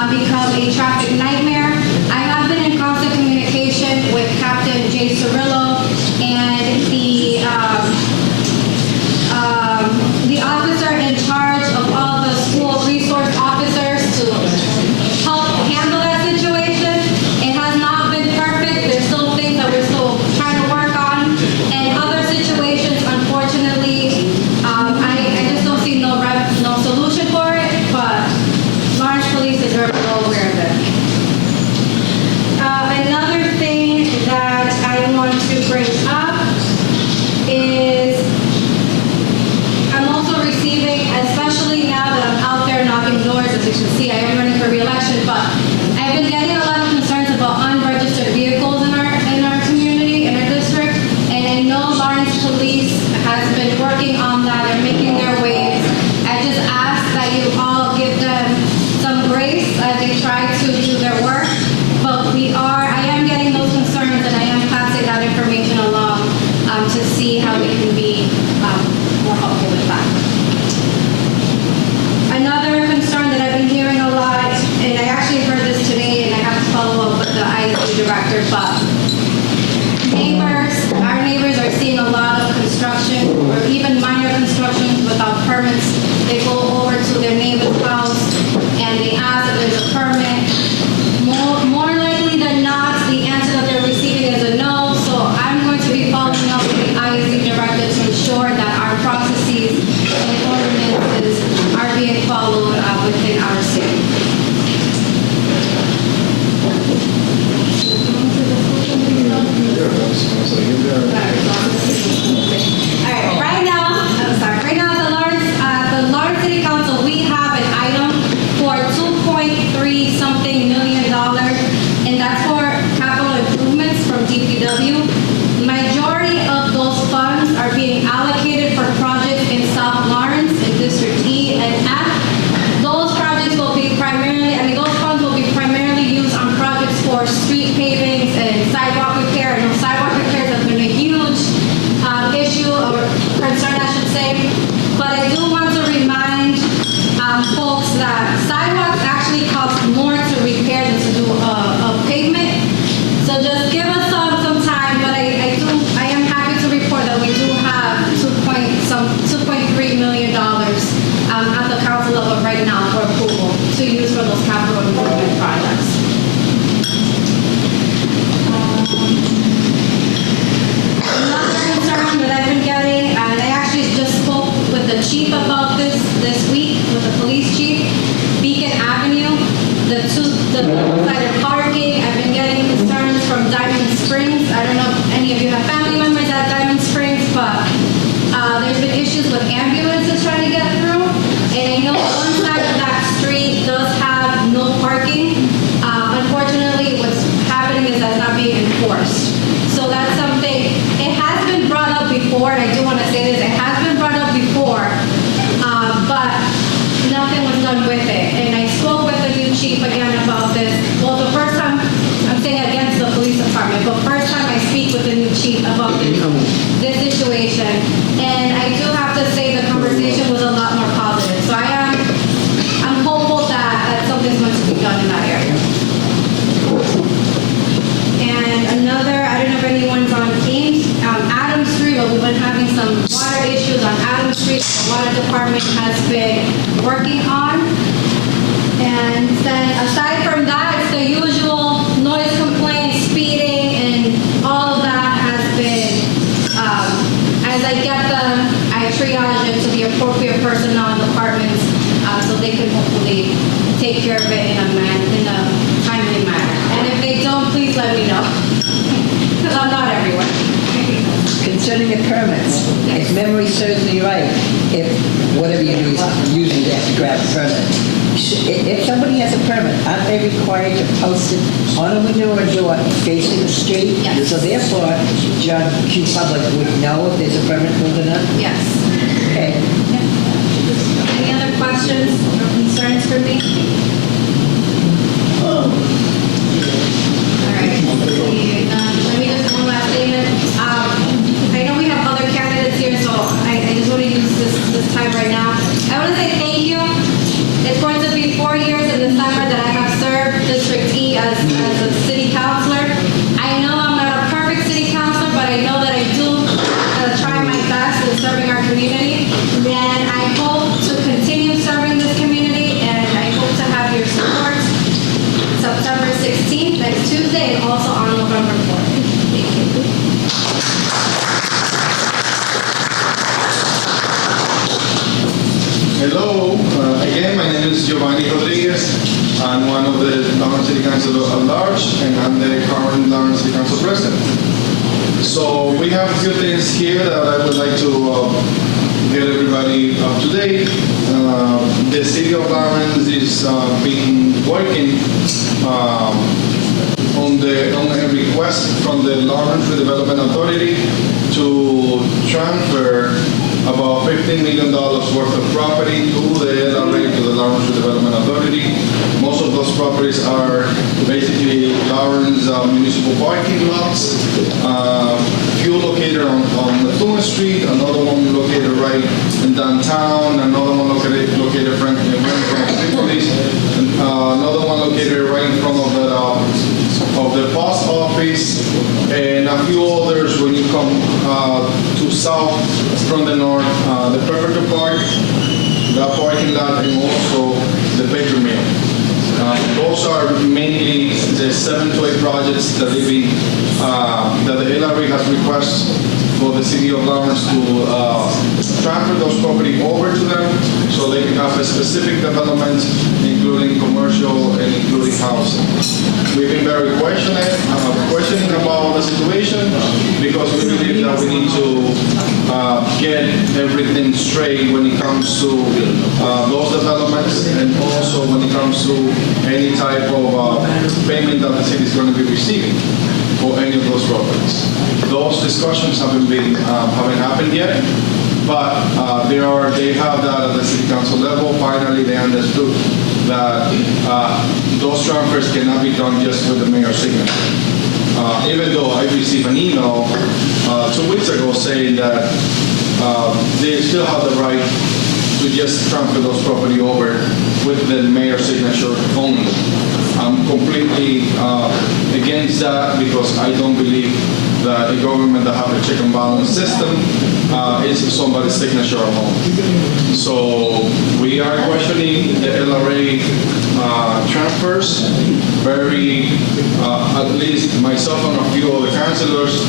become a traffic nightmare. I have been in constant communication with Captain Jay Cirillo and the officer in charge of all the school resource officers to help handle that situation. It has not been perfect. There's still things that we're still trying to work on. And other situations, unfortunately, I just don't see no solution for it, but Lawrence Police is very well aware of it. Another thing that I want to bring up is I'm also receiving, especially now that I'm out there knocking doors, as you can see, I am running for re-election, but I've been getting a lot of concerns about unregistered vehicles in our community, in our district, and I know Lawrence Police has been working on that and making their waves. I just ask that you all give them some grace as they try to do their work, but I am getting those concerns and I am passing that information along to see how we can be more helpful with that. Another concern that I've been hearing a lot, and I actually heard this today, and I have to follow up with the ISD director, but our neighbors are seeing a lot of construction, or even minor construction without permits. They go over to their neighbor's house, and they ask if there's a permit. More likely than not, the answer that they're receiving is a no, so I'm going to be following up with the ISD director to ensure that our processes and ordinances are being followed within our city. All right, right now the Lawrence City Council, we have an item for $2.3 something million, and that's for capital improvements from DPW. Majority of those funds are being allocated for projects in South Lawrence in District E and F. Those projects will be those funds will be primarily used on projects for street pavings and sidewalk repair. I know sidewalk repairs have been a huge issue or concern, I should say. But I do want to remind folks that sidewalks actually cost more to repair than to do a pavement. So just give us some time, but I am happy to report that we do have $2.3 million at the council level right now for approval to use for those capital improvement projects. Another concern that I've been getting, and I actually just spoke with the chief about this week, with the police chief, Beacon Avenue, the double-sided parking. I've been getting concerns from Diamond Springs. I don't know if any of you have family members at Diamond Springs, but there's been issues with ambulances trying to get through. And I know one side of that street does have no parking. Unfortunately, what's happening is that's not being enforced. So that's something before, and I do want to say this, it has been brought up before, but nothing was done with it. And I spoke with the new chief again about this. Well, the first time, I'm saying against the police department, but first time I speak with the new chief about this situation. And I do have to say the conversation was a lot more positive. So I'm hopeful that something's going to be done in that area. And another, I don't know if anyone's on Adams Street, but we've been having some water issues on Adams Street. The water department has been working on. And then aside from that, it's the usual noise complaints, speeding, and all of that has been, as I get them, I triage it to the appropriate personnel and departments so they can hopefully take care of it in a timely manner. And if they don't, please let me know, because I'm not everywhere. Concerning the permits, if memory serves me right, if whatever you do is usually they have to grab a permit. If somebody has a permit, aren't they required to post it on a window or door facing the street? Yes. So therefore, John Q. Public would know if there's a permit moving up? Yes. Okay. Any other questions or concerns for me? All right. Let me just one last statement. I know we have other candidates here, so I just want to use this time right now. I want to say thank you. It's going to be 4 years in December that I have served District E as a city councilor. I know I'm not a perfect city councilor, but I know that I do try my best in serving our community. And I hope to continue serving this community, and I hope to have your support September 16th, next Tuesday, and also on November 4th. Thank you. Hello, again, my name is Giovanni Rodriguez. I'm one of the Lawrence City Council at large, and I'm the current Lawrence City Council president. So we have a few things here that I would like to get everybody up to date. The city of Lawrence is been working on a request from the Lawrence Redevelopment Authority to transfer about $15 million worth of property to the LRA, to the Lawrence Redevelopment Authority. Most of those properties are basically Lawrence municipal parking lots. Few located on Methuen Street, another one located right in downtown, another one located right in front of Tivoli's, another one located right in front of the post office, and a few others when you come to south from the north, the Pepperton Park, that parking lot, and also the paper mill. Those are mainly the 7 to 8 projects that they've been, that the LRA has requested for the city of Lawrence to transfer those property over to them so they can have a specific development, including commercial and including housing. We've been very questioning about the situation because we believe that we need to get everything straight when it comes to those developments, and also when it comes to any type of payment that the city is going to be receiving for any of those properties. Those discussions haven't happened yet, but they have that at the city council level. Finally, they understood that those transfers cannot be done just with the mayor's signature. Even though I received an email 2 weeks ago saying that they still have the right to just transfer those property over with the mayor's signature only. I'm completely against that because I don't believe that a government that have a check and balance system is somebody's signature alone. So we are questioning the LRA transfers. At least myself and a few other councilors,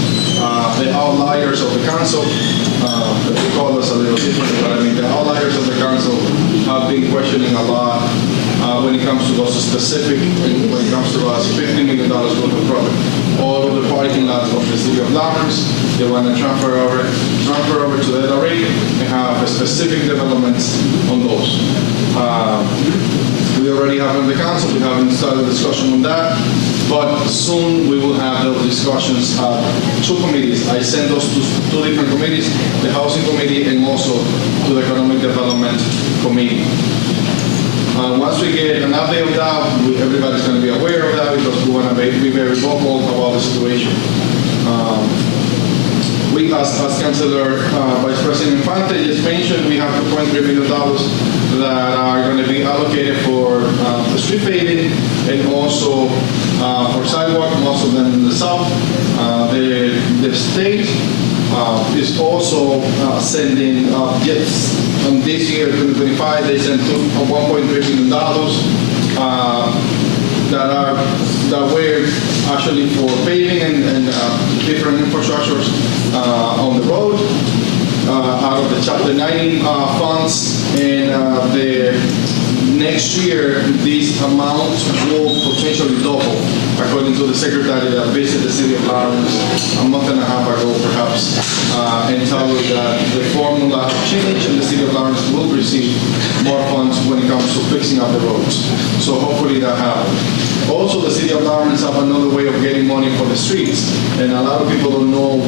the outliers of the council, they call us a little different, but I mean the outliers of the council have been questioning a lot when it comes to those specific, when it comes to us $50 million worth of property. All of the parking lots of the city of Lawrence, they want to transfer over to the LRA and have specific developments on those. We already have in the council, we haven't started discussion on that. But soon we will have those discussions at two committees. I sent those to two different committees, the Housing Committee and also to the Economic Development Committee. Once we get an update of that, everybody's going to be aware of that because we want to be very vocal about the situation. We, as Councilor Vice President Infante just mentioned, we have $2.3 million that are going to be allocated for the street paving and also for sidewalk, most of them in the south. The state is also sending gifts. This year, 2025, they sent $1.3 million that were actually for paving and different infrastructures on the road out of the Chapter 90 funds. And the next year, these amounts will potentially double, according to the secretary that visited the city of Lawrence a month and a half ago, perhaps, and tell us that the formula has changed and the city of Lawrence will receive more funds when it comes to fixing up the roads. So hopefully that happens. Also, the city of Lawrence have another way of getting money for the streets, and a lot of people don't know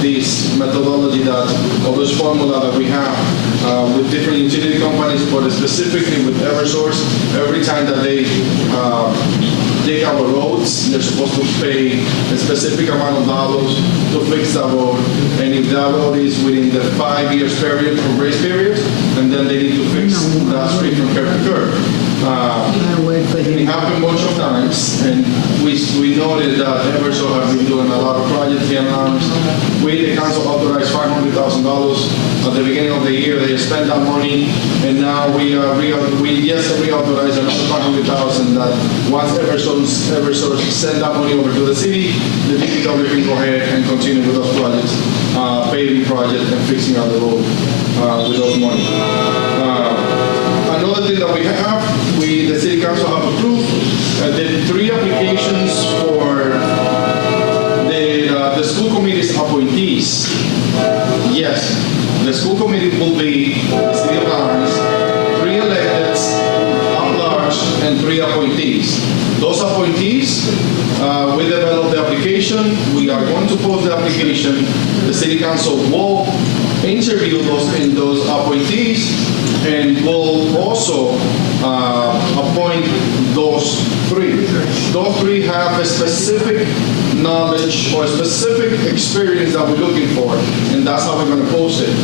this methodology or this formula that we have with different utility companies, but specifically with Eversource. Every time that they dig our roads, they're supposed to pay a specific amount of dollars to fix that road, and if that road is within the 5 years period from grace period, and then they need to fix that street from curb to curb. It happened a bunch of times, and we noted that Eversource has been doing a lot of projects here in Lawrence. We, the council, authorized $500,000 at the beginning of the year. They spent that money, and now we reauthorized another $500,000 that once Eversource send that money over to the city, the DPW can go ahead and continue with those projects, paving projects and fixing out the road with those money. Another thing that we have, the city council have approved the 3 applications for the school committee's appointees. Yes, the school committee will be the city of Lawrence, 3 electeds, at large, and 3 appointees. Those appointees, we developed the application. We are going to post the application. The city council will interview those appointees, and will also appoint those 3. Those 3 have a specific knowledge or a specific experience that we're looking for, and that's how we're going to post it.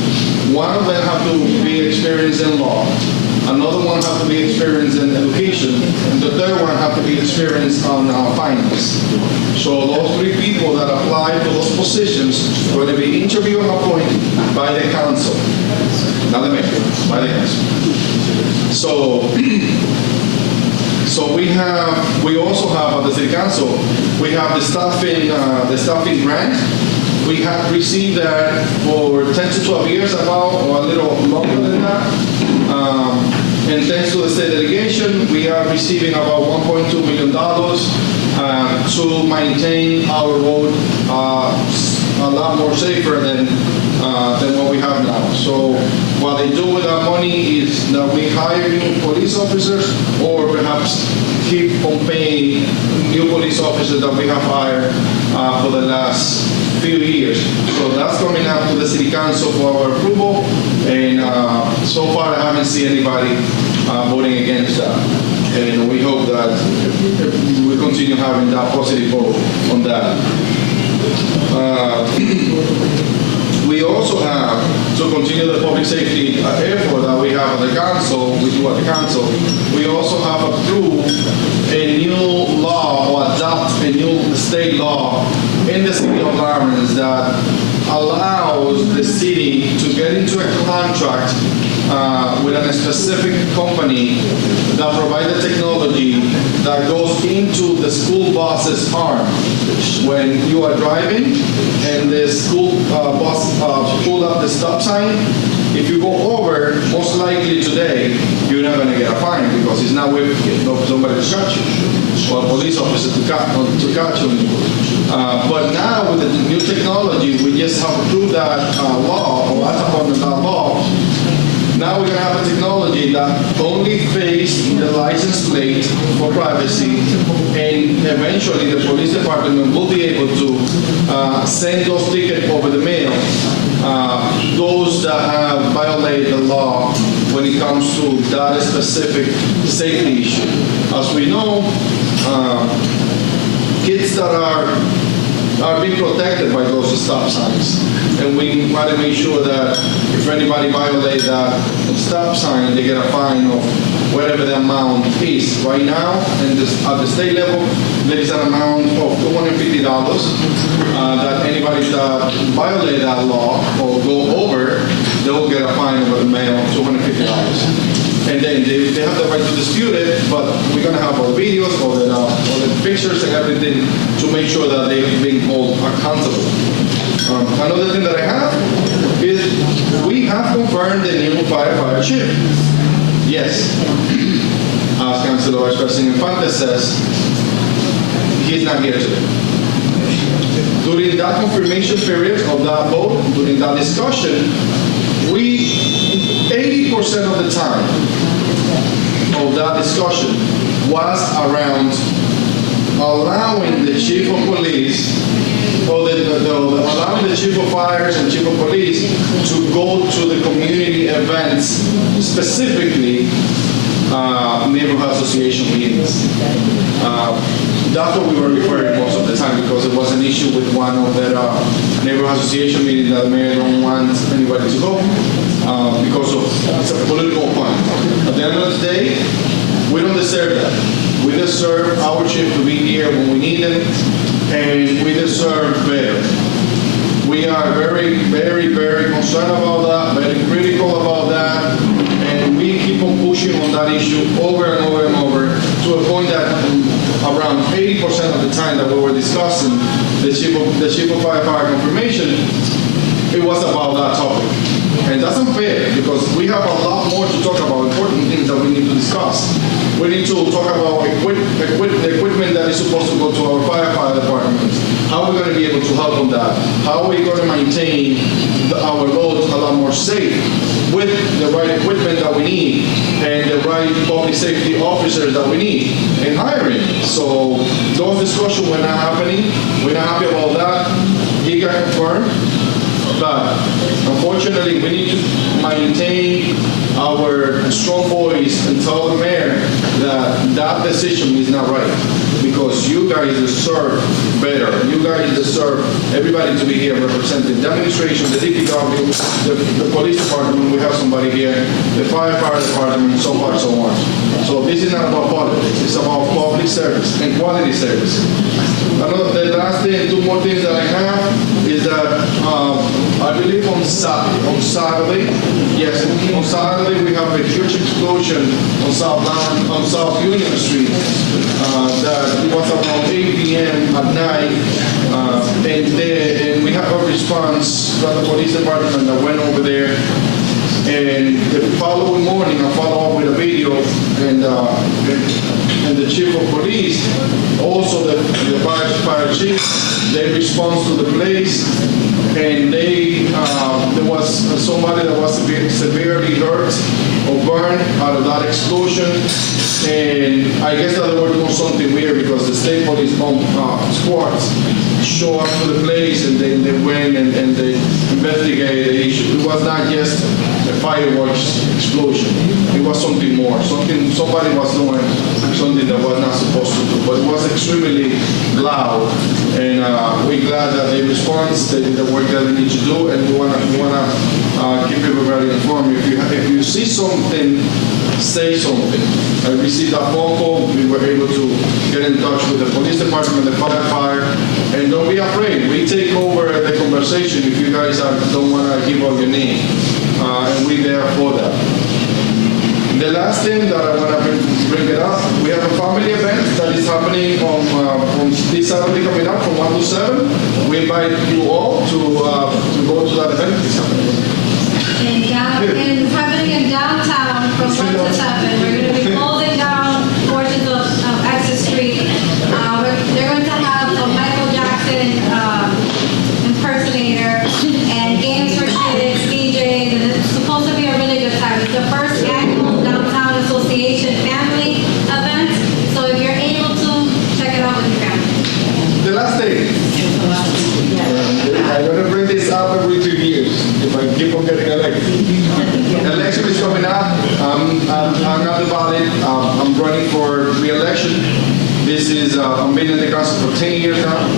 One of them have to be experienced in law, another one have to be experienced in education, and the third one have to be experienced on finance. So those 3 people that apply to those positions are going to be interviewed and appointed by the council. Not the mayor, by the council. So we also have at the city council, we have the staffing grant. We have received that for 10 to 12 years about, or a little longer than that. And thanks to the state delegation, we are receiving about $1.2 million to maintain our road a lot more safer than what we have now. So what they do with our money is that we hire new police officers, or perhaps keep on paying new police officers that we have hired for the last few years. So that's coming out to the city council for our approval, and so far I haven't seen anybody voting against that. And we hope that we continue having that positive vote on that. We also have, to continue the public safety effort that we have at the council, we also have approved a new law, or adopt a new state law in the city of Lawrence that allows the city to get into a contract with a specific company that provides the technology that goes into the school bus's arm. When you are driving and the school bus pull up the stop sign, if you go over, most likely today, you're not going to get a fine because it's not with somebody to catch you, or a police officer to catch you. But now with the new technology, we just have approved that law, or as a part of that law, Now we're gonna have a technology that only face the license plate for privacy, and eventually the police department will be able to send those tickets over the mail. Those that have violated the law when it comes to that specific safety issue. As we know, kids that are being protected by those stop signs. And we want to make sure that if anybody violates that stop sign, they get a fine of whatever the amount is. Right now, at the state level, there is an amount of $250 that anybody that violate that law or go over, they will get a fine over the mail of $250. And then they have the right to dispute it, but we're going to have all the videos, all the pictures and everything to make sure that they're being held accountable. Another thing that I have is we have confirmed the new firefighter chief. Yes, as Councilor Vice President Infante says, he's not here today. During that confirmation period of that vote, during that discussion, 80% of the time of that discussion was around allowing the chief of police or allowing the chief of fires and chief of police to go to the community events, specifically neighborhood association meetings. That's what we were referring most of the time because it was an issue with one of the neighborhood association meetings that the mayor don't want anybody to go because of it's a political point. At the end of the day, we don't deserve that. We deserve our chief to be here when we need him, and we deserve better. We are very, very, very concerned about that, very critical about that, and we keep on pushing on that issue over and over and over to a point that around 80% of the time that we were discussing the chief of firefighter confirmation, it was about that topic. And that's unfair because we have a lot more to talk about, important things that we need to discuss. We need to talk about equipment that is supposed to go to our firefighter departments. How are we going to be able to help on that? How are we going to maintain our roads a lot more safe with the right equipment that we need and the right public safety officers that we need and hiring? So those discussions were not happening. We're not happy about that. He got confirmed. But unfortunately, we need to maintain our strong voice and tell the mayor that that decision is not right because you guys deserve better. You guys deserve everybody to be here representing the administration, the DPW, the police department. We have somebody here, the firefighter department, so far, so on. So this is not about politics. It's about public service and quality service. The last thing, two more things that I have is that I believe on Saturday, we have a huge explosion on South Union Street. That it was around 8 p.m. at night, and we have a response from the police department that went over there. And the following morning, I followed up with a video, and the chief of police, also the fire chief, they respond to the place, and there was somebody that was severely hurt or burned out of that explosion. And I guess that they were doing something weird because the state police squads show up to the place and they went and they investigated the issue. It was not just a fireworks explosion. It was something more. Somebody was doing something that was not supposed to do. But it was extremely loud. And we're glad that they respond. They did the work that they need to do. And we want to keep everybody informed. If you see something, say something. I received a phone call. We were able to get in touch with the police department, the fire, and don't be afraid. We take over the conversation if you guys don't want to give out your name, and we're there for that. The last thing that I want to bring it up, we have a family event that is happening on this Saturday coming up from 1 to 7. We invite you all to go to that event. And it's happening in downtown from 1 to 7. We're going to be closing down portions of Exit Street. They're going to have a Michael Jackson impersonator and games for kids, DJs, and it's supposed to be a really good time. It's from getting elected. Election is coming up. I'm on the ballot. I'm running for re-election. This is, I've been in the council for 10 years now.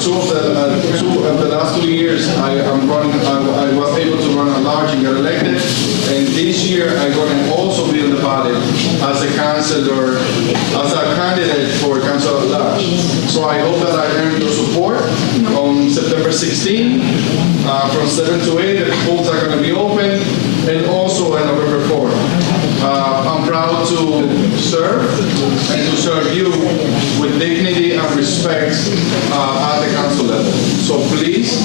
Two of the last 2 years, I was able to run at large and get elected. And this year, I'm going to also be on the ballot as a councilor, as a candidate for council at large. So I hope that I earn your support on September 16. From 7 to 8, the polls are going to be open, and also on November 4. I'm proud to serve and to serve you with dignity and respect at the council level. So please,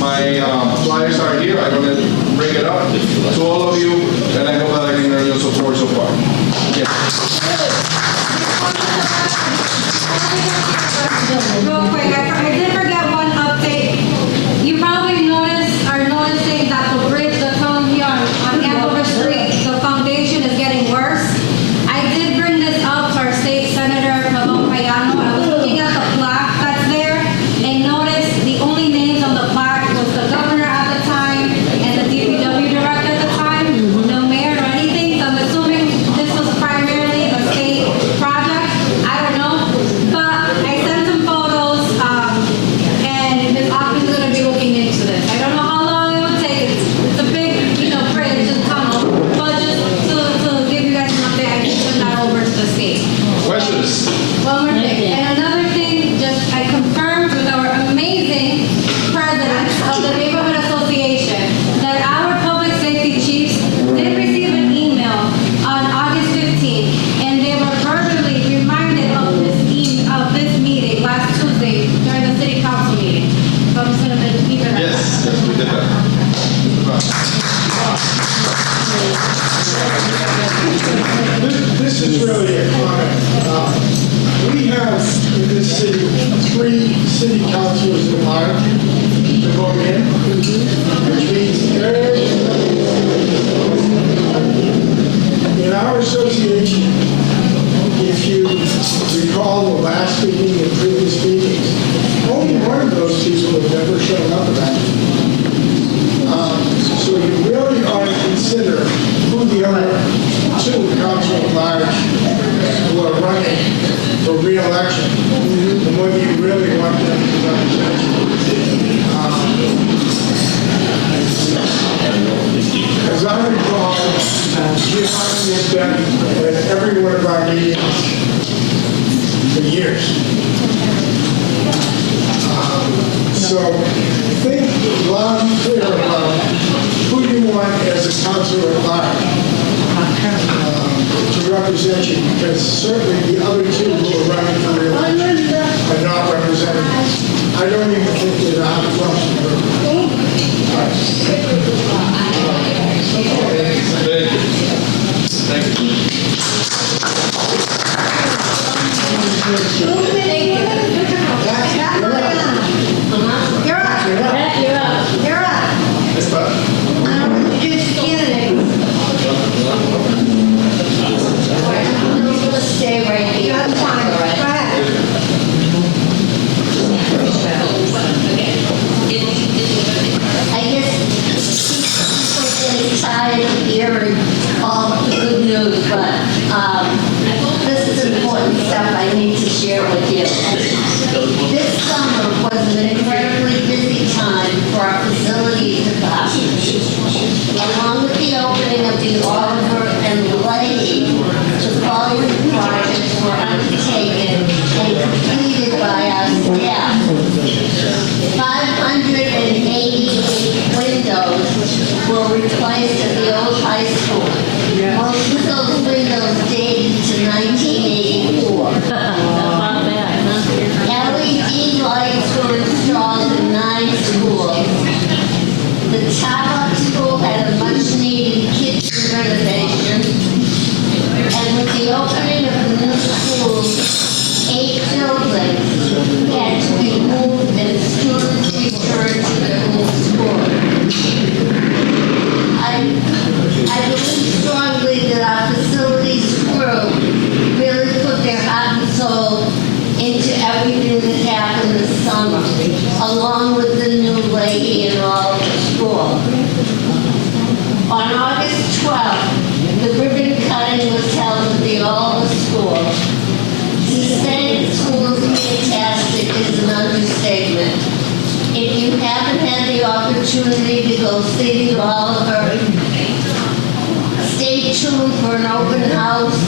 my flyers are here. I'm going to bring it up to all of you, and I hope that I can earn your support so far. Yes. Real quick, I did forget one update. You probably are noticing that the bridge that's on here on Andover Street, the foundation is getting worse. I did bring this up to our state senator, Pablo Payano. I was looking at the plaque that's there and noticed the only names on the plaque was the governor at the time and the DPW director at the time, no mayor or anything. So I'm assuming this was primarily a state project. I don't know. But I sent some photos, and Ms. Hoffman's going to be looking into this. I don't know how long it would take. It's a big, bridge and tunnel. But just to give you guys an update, I can send that over to the state. Questions? One more thing. And another thing, I confirmed with our amazing president of the neighborhood association that our public safety chiefs did receive an email on August 15th, and they were verbally reminded of this meeting last Tuesday during the city council meeting. So I'm just going to keep it at that. Yes, we did that. This is really a comment. We have in this city 3 city councilors in Ireland to vote in, which means in our association, if you recall the last meeting and previous meetings, only one of those people have never shown up at that. So you really ought to consider who the other 2 council at large who are running for re-election, and whether you really want them to represent you. As I recall, Giovanni has been at every one of our meetings for years. So think loud and clear about who you want as a councilor at large to represent you, because certainly the other 2 who are running for re-election are not represented. I don't even think they're out of function. Thank you. You're up. Introduce the candidates. Let's stay right here. That's fine. Go ahead. I guess people getting tired of hearing all the good news, but this is important stuff I need to share with you. This summer was an incredibly busy time for our facilities department. Along with the opening of the Oliver and Lady, the following projects were undertaken and completed by our staff. 588 windows were replaced at the old high school. Most of those windows dated to 1984. LED lights were installed in 9 schools. The Tarrant School had a much-needed kitchen renovation. And with the opening of the new schools, 8 buildings had to be moved and students returned to the new school. I believe strongly that our facilities crew really put their heart and soul into everything that happened this summer, along with the new lady and all the school. On August 12th, the ribbon cutting was held at the Oliver School. To say the school is fantastic is an understatement. If you haven't had the opportunity to go see the Oliver, stay tuned for an open house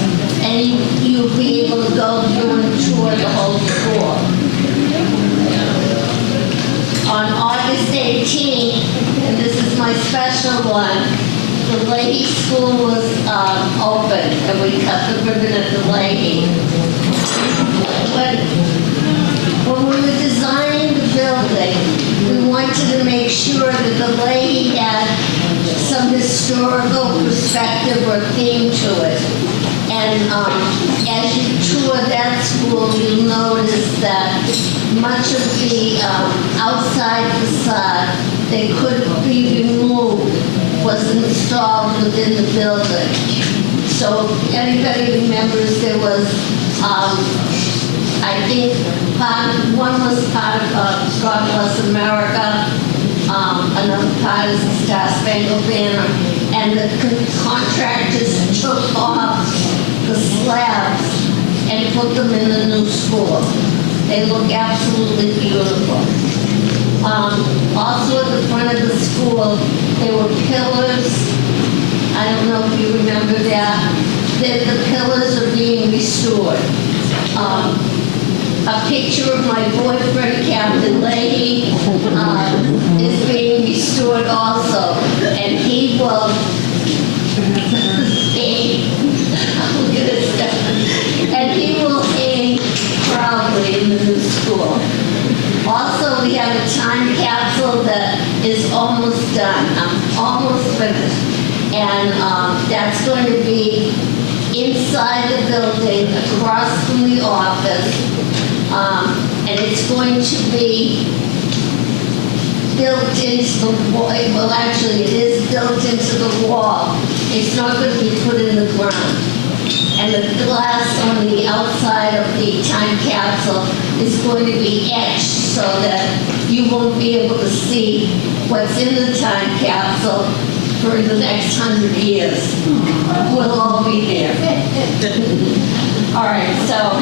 and you'll be able to go through and tour the whole school. On August 18th, and this is my special one, the Leahy School was open, and we cut the ribbon at the Leahy. When we were designing the building, we wanted to make sure that the Leahy had some historical perspective or theme to it. And as you tour that school, you'll notice that much of the outside facade that could be removed was installed within the building. So everybody remembers there was, I think, one was part of God Bless America, another part is the Star Spangled Banner, and the contractors took off the slabs and put them in the new school. They look absolutely beautiful. Also at the front of the school, there were pillars. I don't know if you remember that. The pillars are being restored. A picture of my boyfriend, Captain Leahy, is being restored also. And he will look at this stuff. And he will hang proudly in the new school. Also, we have a time capsule that is almost done. I'm almost finished. And that's going to be inside the building, across from the office. And it's going to be built into the wall. Well, actually, it is built into the wall. It's not going to be put in the ground. And the glass on the outside of the time capsule is going to be etched so that you won't be able to see what's in the time capsule for the next 100 years. We'll all be there. All right, so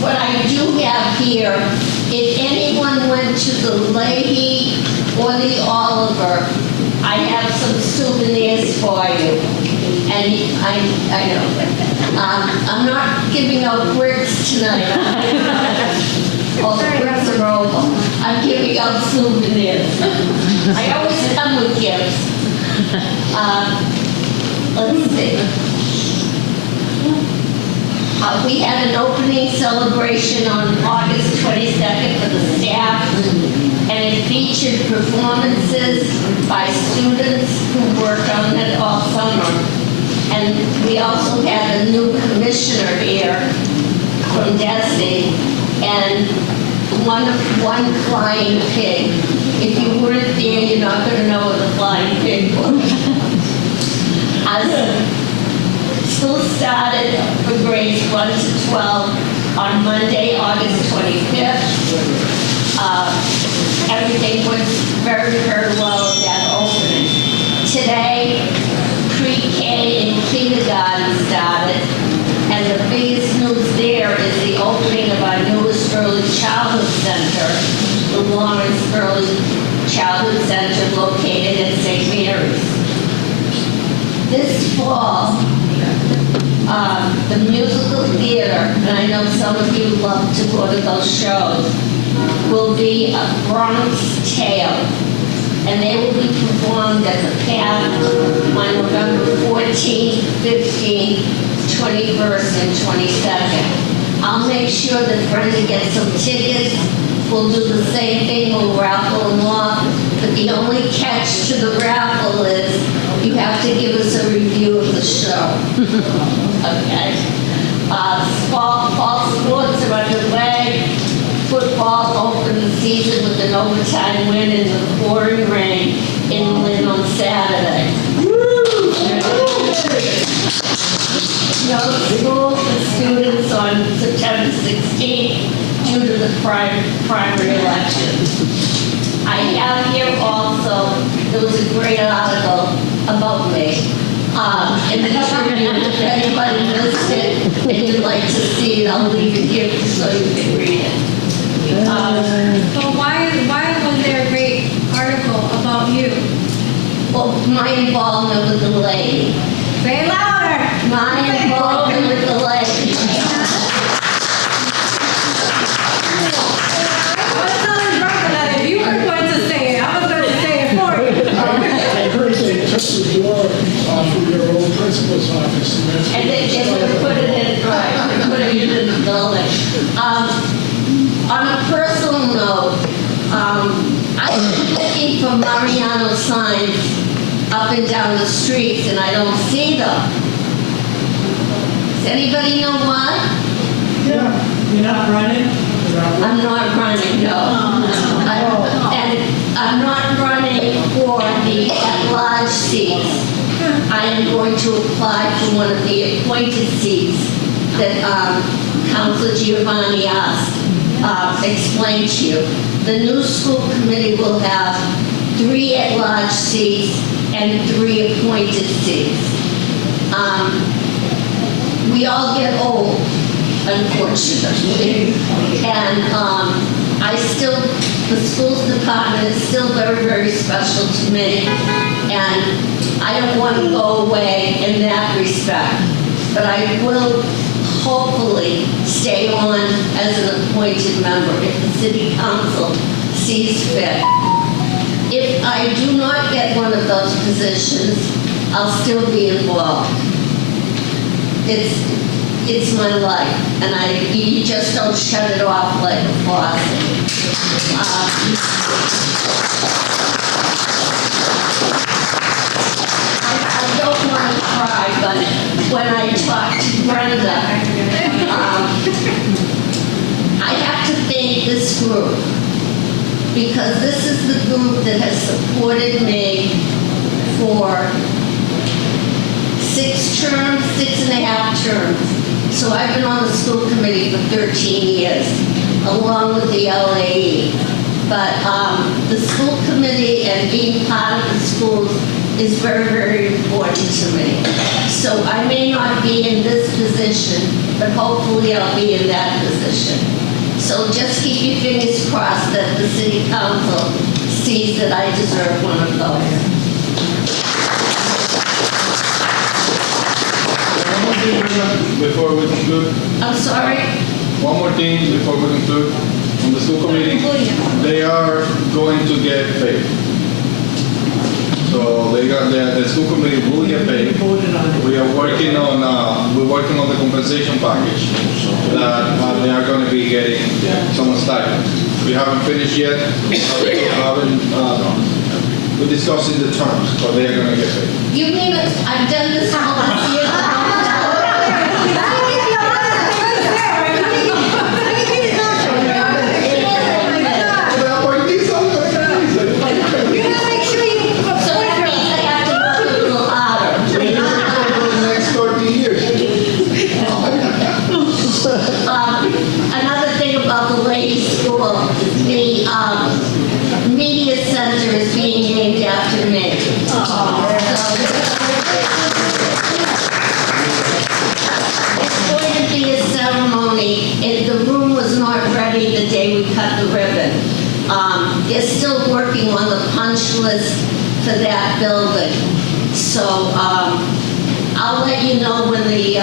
what I do have here, if anyone went to the Leahy or the Oliver, I have some souvenirs for you. And I know, I'm not giving out bricks tonight. All the bricks are over. I'm giving out souvenirs. I always come with gifts. Let's see. We had an opening celebration on August 22nd for the staff, and it featured performances by students who worked on it all summer. And we also had a new commissioner here from DESE, and one flying pig. If you weren't there, you're not going to know what a flying pig was. School started for grades 1 to 12 on Monday, August 25th. Everything went very, very well at that opening. Today, pre-K and kindergarten started, and the biggest news there is the opening of our newest early childhood center, the Lawrence Early Childhood Center located at St. Mary's. This fall, the musical theater, and I know some of you love to go to those shows, will be a Bronx Tale. And they will be performed at the PATH on November 14th, 15th, 21st, and 22nd. I'll make sure that Brenda gets some tickets. We'll do the same thing, we'll raffle them off. But the only catch to the raffle is you have to give us a review of the show. Okay? Fall sports are underway. Football opened the season with an overtime win in the pouring rain in Lynn on Saturday. No school for students on September 16th due to the primary elections. I have here also, there was a great article about me in the Tribune. If anybody missed it and you'd like to see it, I'll leave it here so you can read it. So why was there a great article about you? Well, my involvement with the lady. Say it louder. My involvement with the lady. I was telling Bertha that if you were going to say it, I was going to say it for you. I heard they took the door off of your old principal's office. And they put it in, right, they put it in the building. On a personal note, I've been looking for Mariano signs up and down the streets, and I don't see them. Does anybody know why? Yeah. You're not running? I'm not running, no. And I'm not running for the at-large seats. I am going to apply for one of the appointed seats that Councilor Giovanni asked, explained to you. The new school committee will have 3 at-large seats and 3 appointed seats. We all get old, unfortunately. And the schools department is still very, very special to me. And I don't want to go away in that respect. But I will hopefully stay on as an appointed member if the city council sees fit. If I do not get one of those positions, I'll still be involved. It's my life, and you just don't shut it off like a faucet. I don't want to cry, but when I talk to Brenda, I have to thank this group, because this is the group that has supported me for 6 terms, 6.5 terms. So I've been on the school committee for 13 years, along with the LAE. But the school committee and being part of the schools is very, very important to me. So I may not be in this position, but hopefully I'll be in that position. So just keep your fingers crossed that the city council sees that I deserve one of those. Before we conclude, I'm sorry? one more thing before we conclude. On the school committee, they are going to get paid. So the school committee will get paid. We are working on the compensation package that they are going to be getting some stipends. We haven't finished yet. We're discussing the terms, but they are going to get paid. You mean I've done this all this year? Another thing about the ladies' school, the media center is being named after me. It's going to be a ceremony. The room was not ready the day we cut the ribbon. They're still working on the punch list for that building. So I'll let you know when the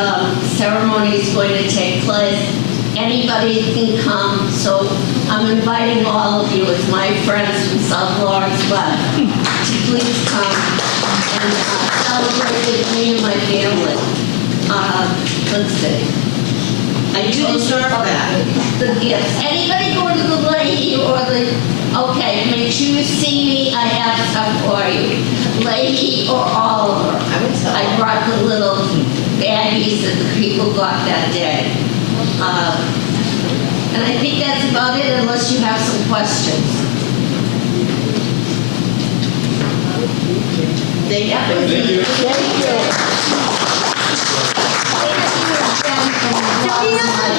ceremony is going to take place. Anybody can come, so I'm inviting all of you as my friends from South Lawrence West to please come and celebrate with me and my family. Let's see. I do deserve that. The gifts. Anybody going to the lady or okay, make sure you see me. I have stuff for you. Lady or Oliver. I brought the little baggies that the people got that day. And I think that's about it, unless you have some questions. Thank you. Thank you.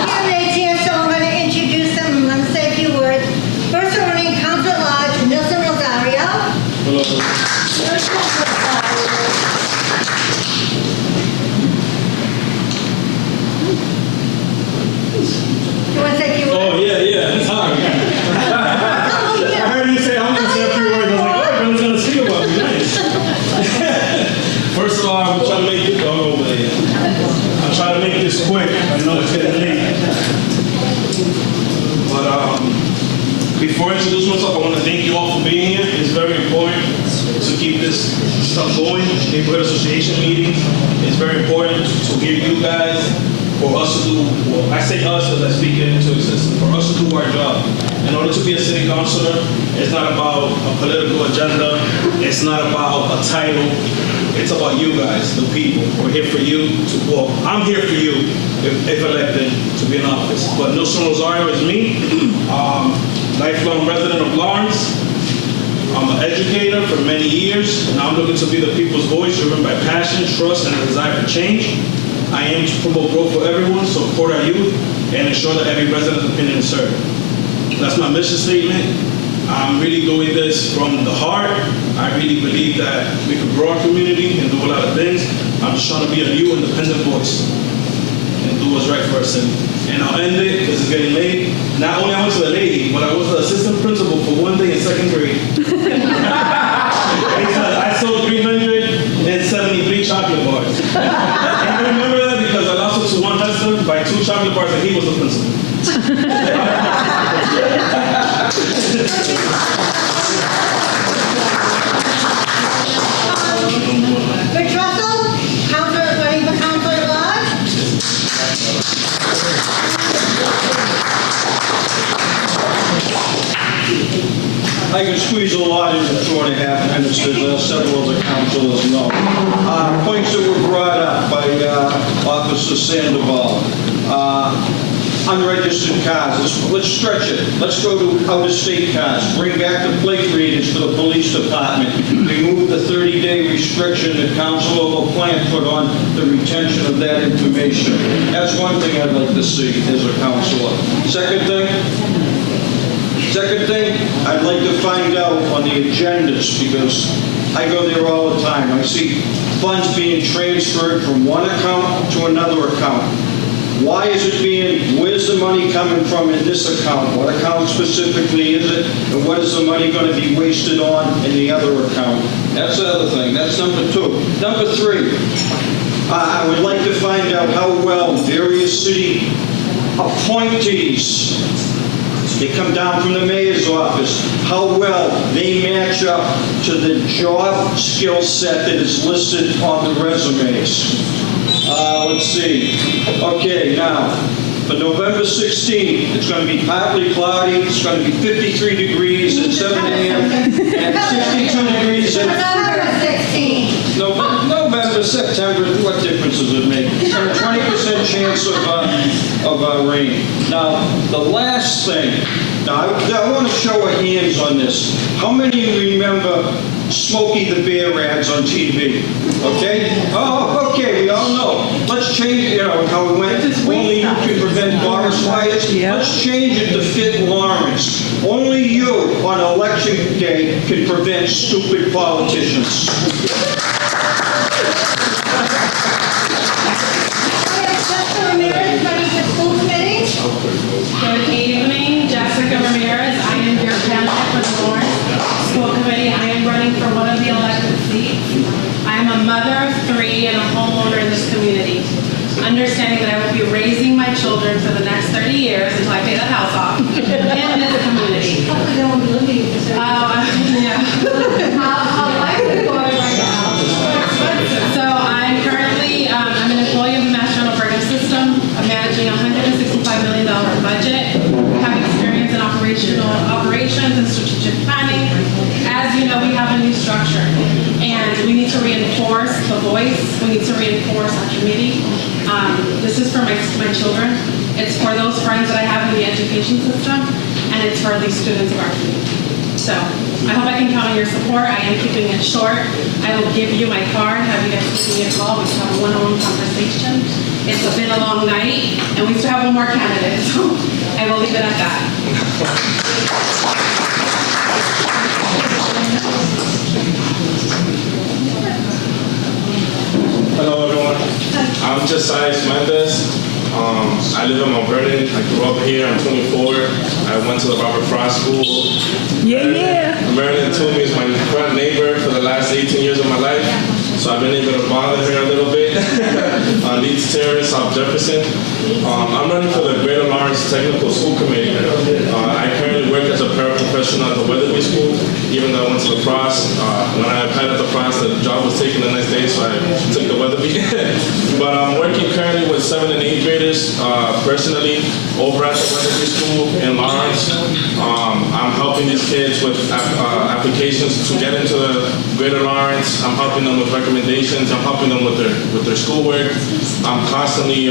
Candidates here, so I'm going to introduce them. I'm going to say a few words. First, we're running Council at Large, Nelson You want to take you? Oh, yeah, it's hard. I heard you say, I'm going to say a few words. I was like, oh, brother's going to speak about me. Nice. First of all, I'm trying to make this dog over there. I'm trying to make this quick. I know it's getting late. But before I introduce myself, I want to thank you all for being here. It's very important to keep this stuff going. Neighborhood association meetings. It's very important to give you guys, for us to do, well, I say us as I speak it into existence, for us to do our job. In order to be a city councilor, it's not about a political agenda, it's not about a title, it's about you guys, the people. We're here for you, well, I'm here for you if elected to be in office. But Nelson Rosario is me, lifelong resident of Lawrence. I'm an educator for many years, and I'm looking to be the people's voice, driven by passion, trust, and a desire for change. I aim to promote growth for everyone, support our youth, and ensure that every resident's opinion is heard. That's my mission statement. I'm really doing this from the heart. I really believe that we can grow our community and do a lot of things. I'm just trying to be a new, independent voice and do what's right for our city. And I'll end it because it's getting late. Not only I went to the lady, but I was the assistant principal for one day in second grade. Because I sold 373 chocolate bars. And I remember that because I lost it to one tester by 2 chocolate bars and he was the principal. Rich Russell, running for councilor at large. I can squeeze a lot into 2.5 minutes, as several of the councilors know. Points that were brought up by Officer Sandoval. Unregistered cars, let's stretch it. Let's go to out-of-state cars. Bring back the plate readers for the police department. Remove the 30-day restriction that Councilor LaPlante put on the retention of that information. That's one thing I'd like to see as a councilor. Second thing, I'd like to find out on the agendas, because I go there all the time. I see funds being transferred from one account to another account. Why is it being, where's the money coming from in this account? What account specifically is it? And what is the money going to be wasted on in the other account? That's the other thing. That's number 2. Number 3, I would like to find out how well various city appointees, they come down from the mayor's office, how well they match up to the job skill set that is listed on the resumes. Let's see. Okay, now, for November 16th, it's going to be partly cloudy. It's going to be 53 degrees at 7 a.m. and 62 degrees at... November 16th. November, September, what difference does it make? It's got a 20% chance of rain. Now, the last thing, now I want to show of hands on this. How many of you remember Smokey the Bear ads on TV? Okay? Oh, okay, we all know. Let's change, you know, how it went. Only you can prevent forest fires. Let's change it to fit Lawrence. Only you on election day can prevent stupid politicians. Jessica Ramirez, running for school committee. Good evening, Jessica Ramirez. I am your candidate for the Lawrence School Committee. I am running for one of the elected seats. I am a mother of 3 and a homeowner in this community. Understanding that I will be raising my children for the next 30 years until I pay the house off in this community. Hopefully they won't be living for 30 years. Yeah. How likely for it right now? So I'm currently, I'm an employee of the Mass General Program System. I'm managing a $165 million budget. I have experience in operations and strategic planning. As you know, we have a new structure, and we need to reinforce the voice. We need to reinforce our committee. This is for my children. It's for those friends that I have in the education system, and it's for the students of our community. So I hope I can count on your support. I am keeping it short. I will give you my card, have you guys give me a call. We can have a one-on-one conversation. It's been a long night, and we still have one more candidate, so I will leave it at that. I'm Josiah Mendez. I live in Mount Vernon. I grew up here. I'm 24. I went to the Robert Frost School. Marilyn Toomey is my front neighbor for the last 18 years of my life. So I've been able to bother her a little bit on Leeds Terrace, South Jefferson. I'm running for the Greater Lawrence Technical School Committee. I currently work as a paraprofessional at the Weatherby School, even though I went to La Crosse. When I applied at La Crosse, the job was taken the next day, so I took the Weatherby. But I'm working currently with 7th and 8th graders personally over at the Weatherby School in Lawrence. I'm helping these kids with applications to get into the Greater Lawrence. I'm helping them with recommendations. I'm helping them with their schoolwork. I'm constantly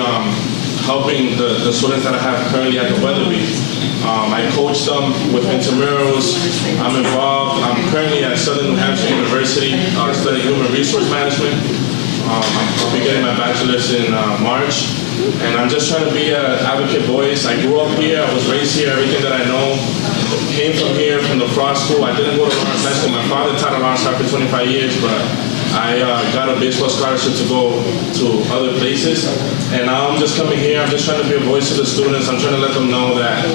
helping the students that I have currently at the Weatherby. I coach them with intramurals. I'm involved. I'm currently at Southern New Hampshire University studying human resource management. I'll be getting my bachelor's in March. And I'm just trying to be an advocate voice. I grew up here. I was raised here. Everything that I know came from here, from the Frost School. I didn't go to Lawrence High School. My father taught at Lawrence High for 25 years, but I got a baseball scholarship to go to other places. And now I'm just coming here. I'm just trying to be a voice to the students. I'm trying to let them know that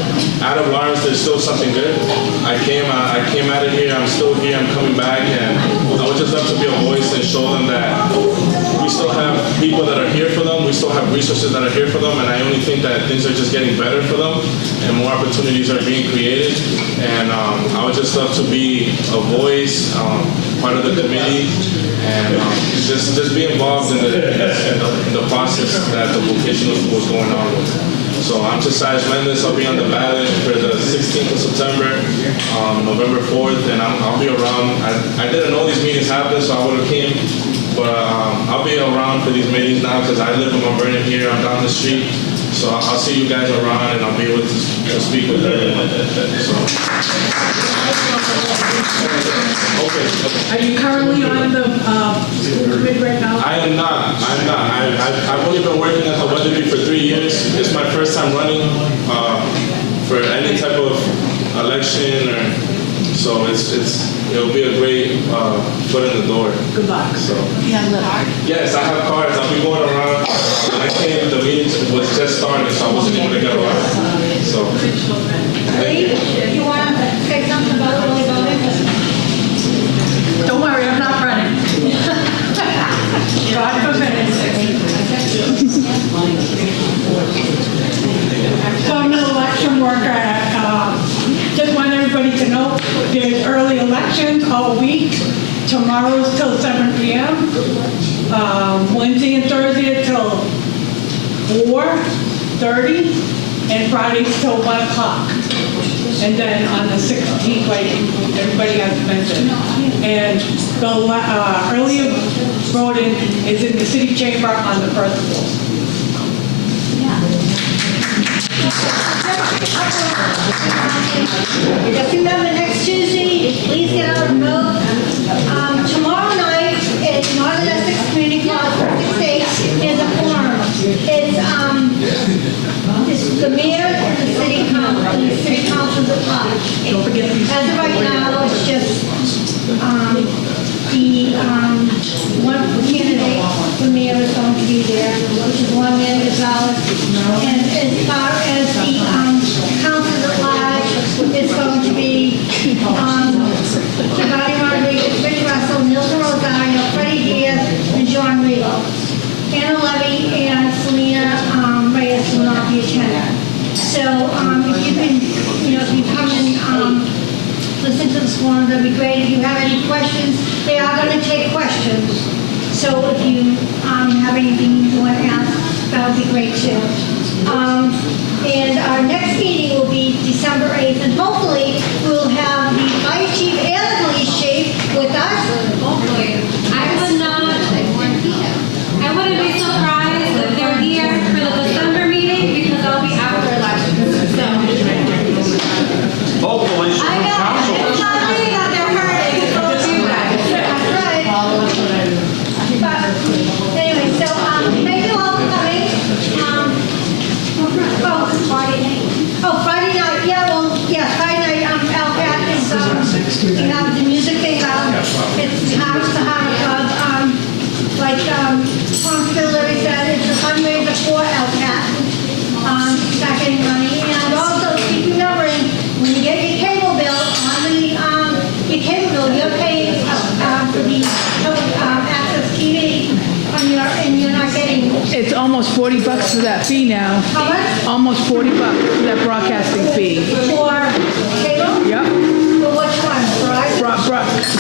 out of Lawrence, there's still something good. I came out of here. I'm still here. I'm coming back. And I would just love to be a voice and show them that we still have people that are here for them. We still have resources that are here for them. And I only think that things are just getting better for them and more opportunities are being created. And I would just love to be a voice, part of the committee, and just be involved in the process that the vocational school is going on with. So I'm Josiah Mendez. I'll be on the ballot for the 16th of September, November 4th, and I'll be around. I didn't know these meetings happened, so I would have came. But I'll be around for these meetings now because I live in Mount Vernon here. I'm down the street. So I'll see you guys around and I'll be able to speak with everyone. Okay. Are you currently on the school committee right now? I am not. I've only been working at the Weatherby for 3 years. It's my first time running for any type of election, so it'll be a great foot in the door. Good luck. So. You have the card? Yes, I have cards. I'll be going around. When I came, the meeting was just starting, so I wasn't able to get around. So. Lee, you want to say something about early voting? Don't worry, I'm not running. God forbid. So I'm an election worker. Just want everybody to know there's early elections all week. Tomorrow's till 7 p.m. Wednesday and Thursday till 4:30, and Fridays till 1 o'clock. And then on the 16th, like everybody has mentioned. And the early voting is in the city chamber on the first floor. Just remember, next Tuesday, please get out and vote. Tomorrow night, it's Northern Essex Community College, 6 is a forum. It's the mayor and the city council's at large. As of right now, it's just one candidate, the mayor is going to be there, which is Juan Gonzalez. And as far as the council at large, it's going to be Giovanni Rodriguez, Rich Russell, Milton Rosario, Freddie Diaz, and John Regal. Anna Levy and Selena Reyes will not be attending. So if you can, if you come and listen to this forum, that'd be great. If you have any questions, they are going to take questions. So if you have anything you want to ask, that would be great too. And our next meeting will be December 8th, and hopefully we'll have the fire chief and the police chief with us. Hopefully. I wouldn't be surprised if they're here for the December meeting because I'll be after elections. So. Hopefully, I know. It's not me that they're hurting. It's all you guys. That's right. But anyway, so thank you all for coming. Friday night. Oh, Friday night. Yeah, well, yeah, Friday night. it's almost $40 for that fee now. How much? Almost $40 for that broadcasting fee. For cable? Yep. For which one? Verizon?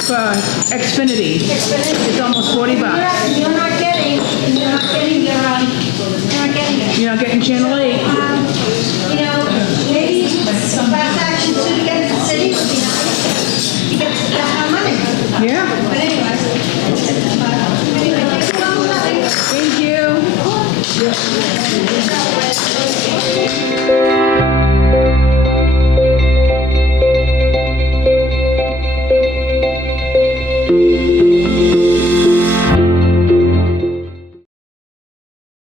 For Xfinity. Xfinity? It's almost $40. You're not getting, you're not getting it. You're not getting Channel 8.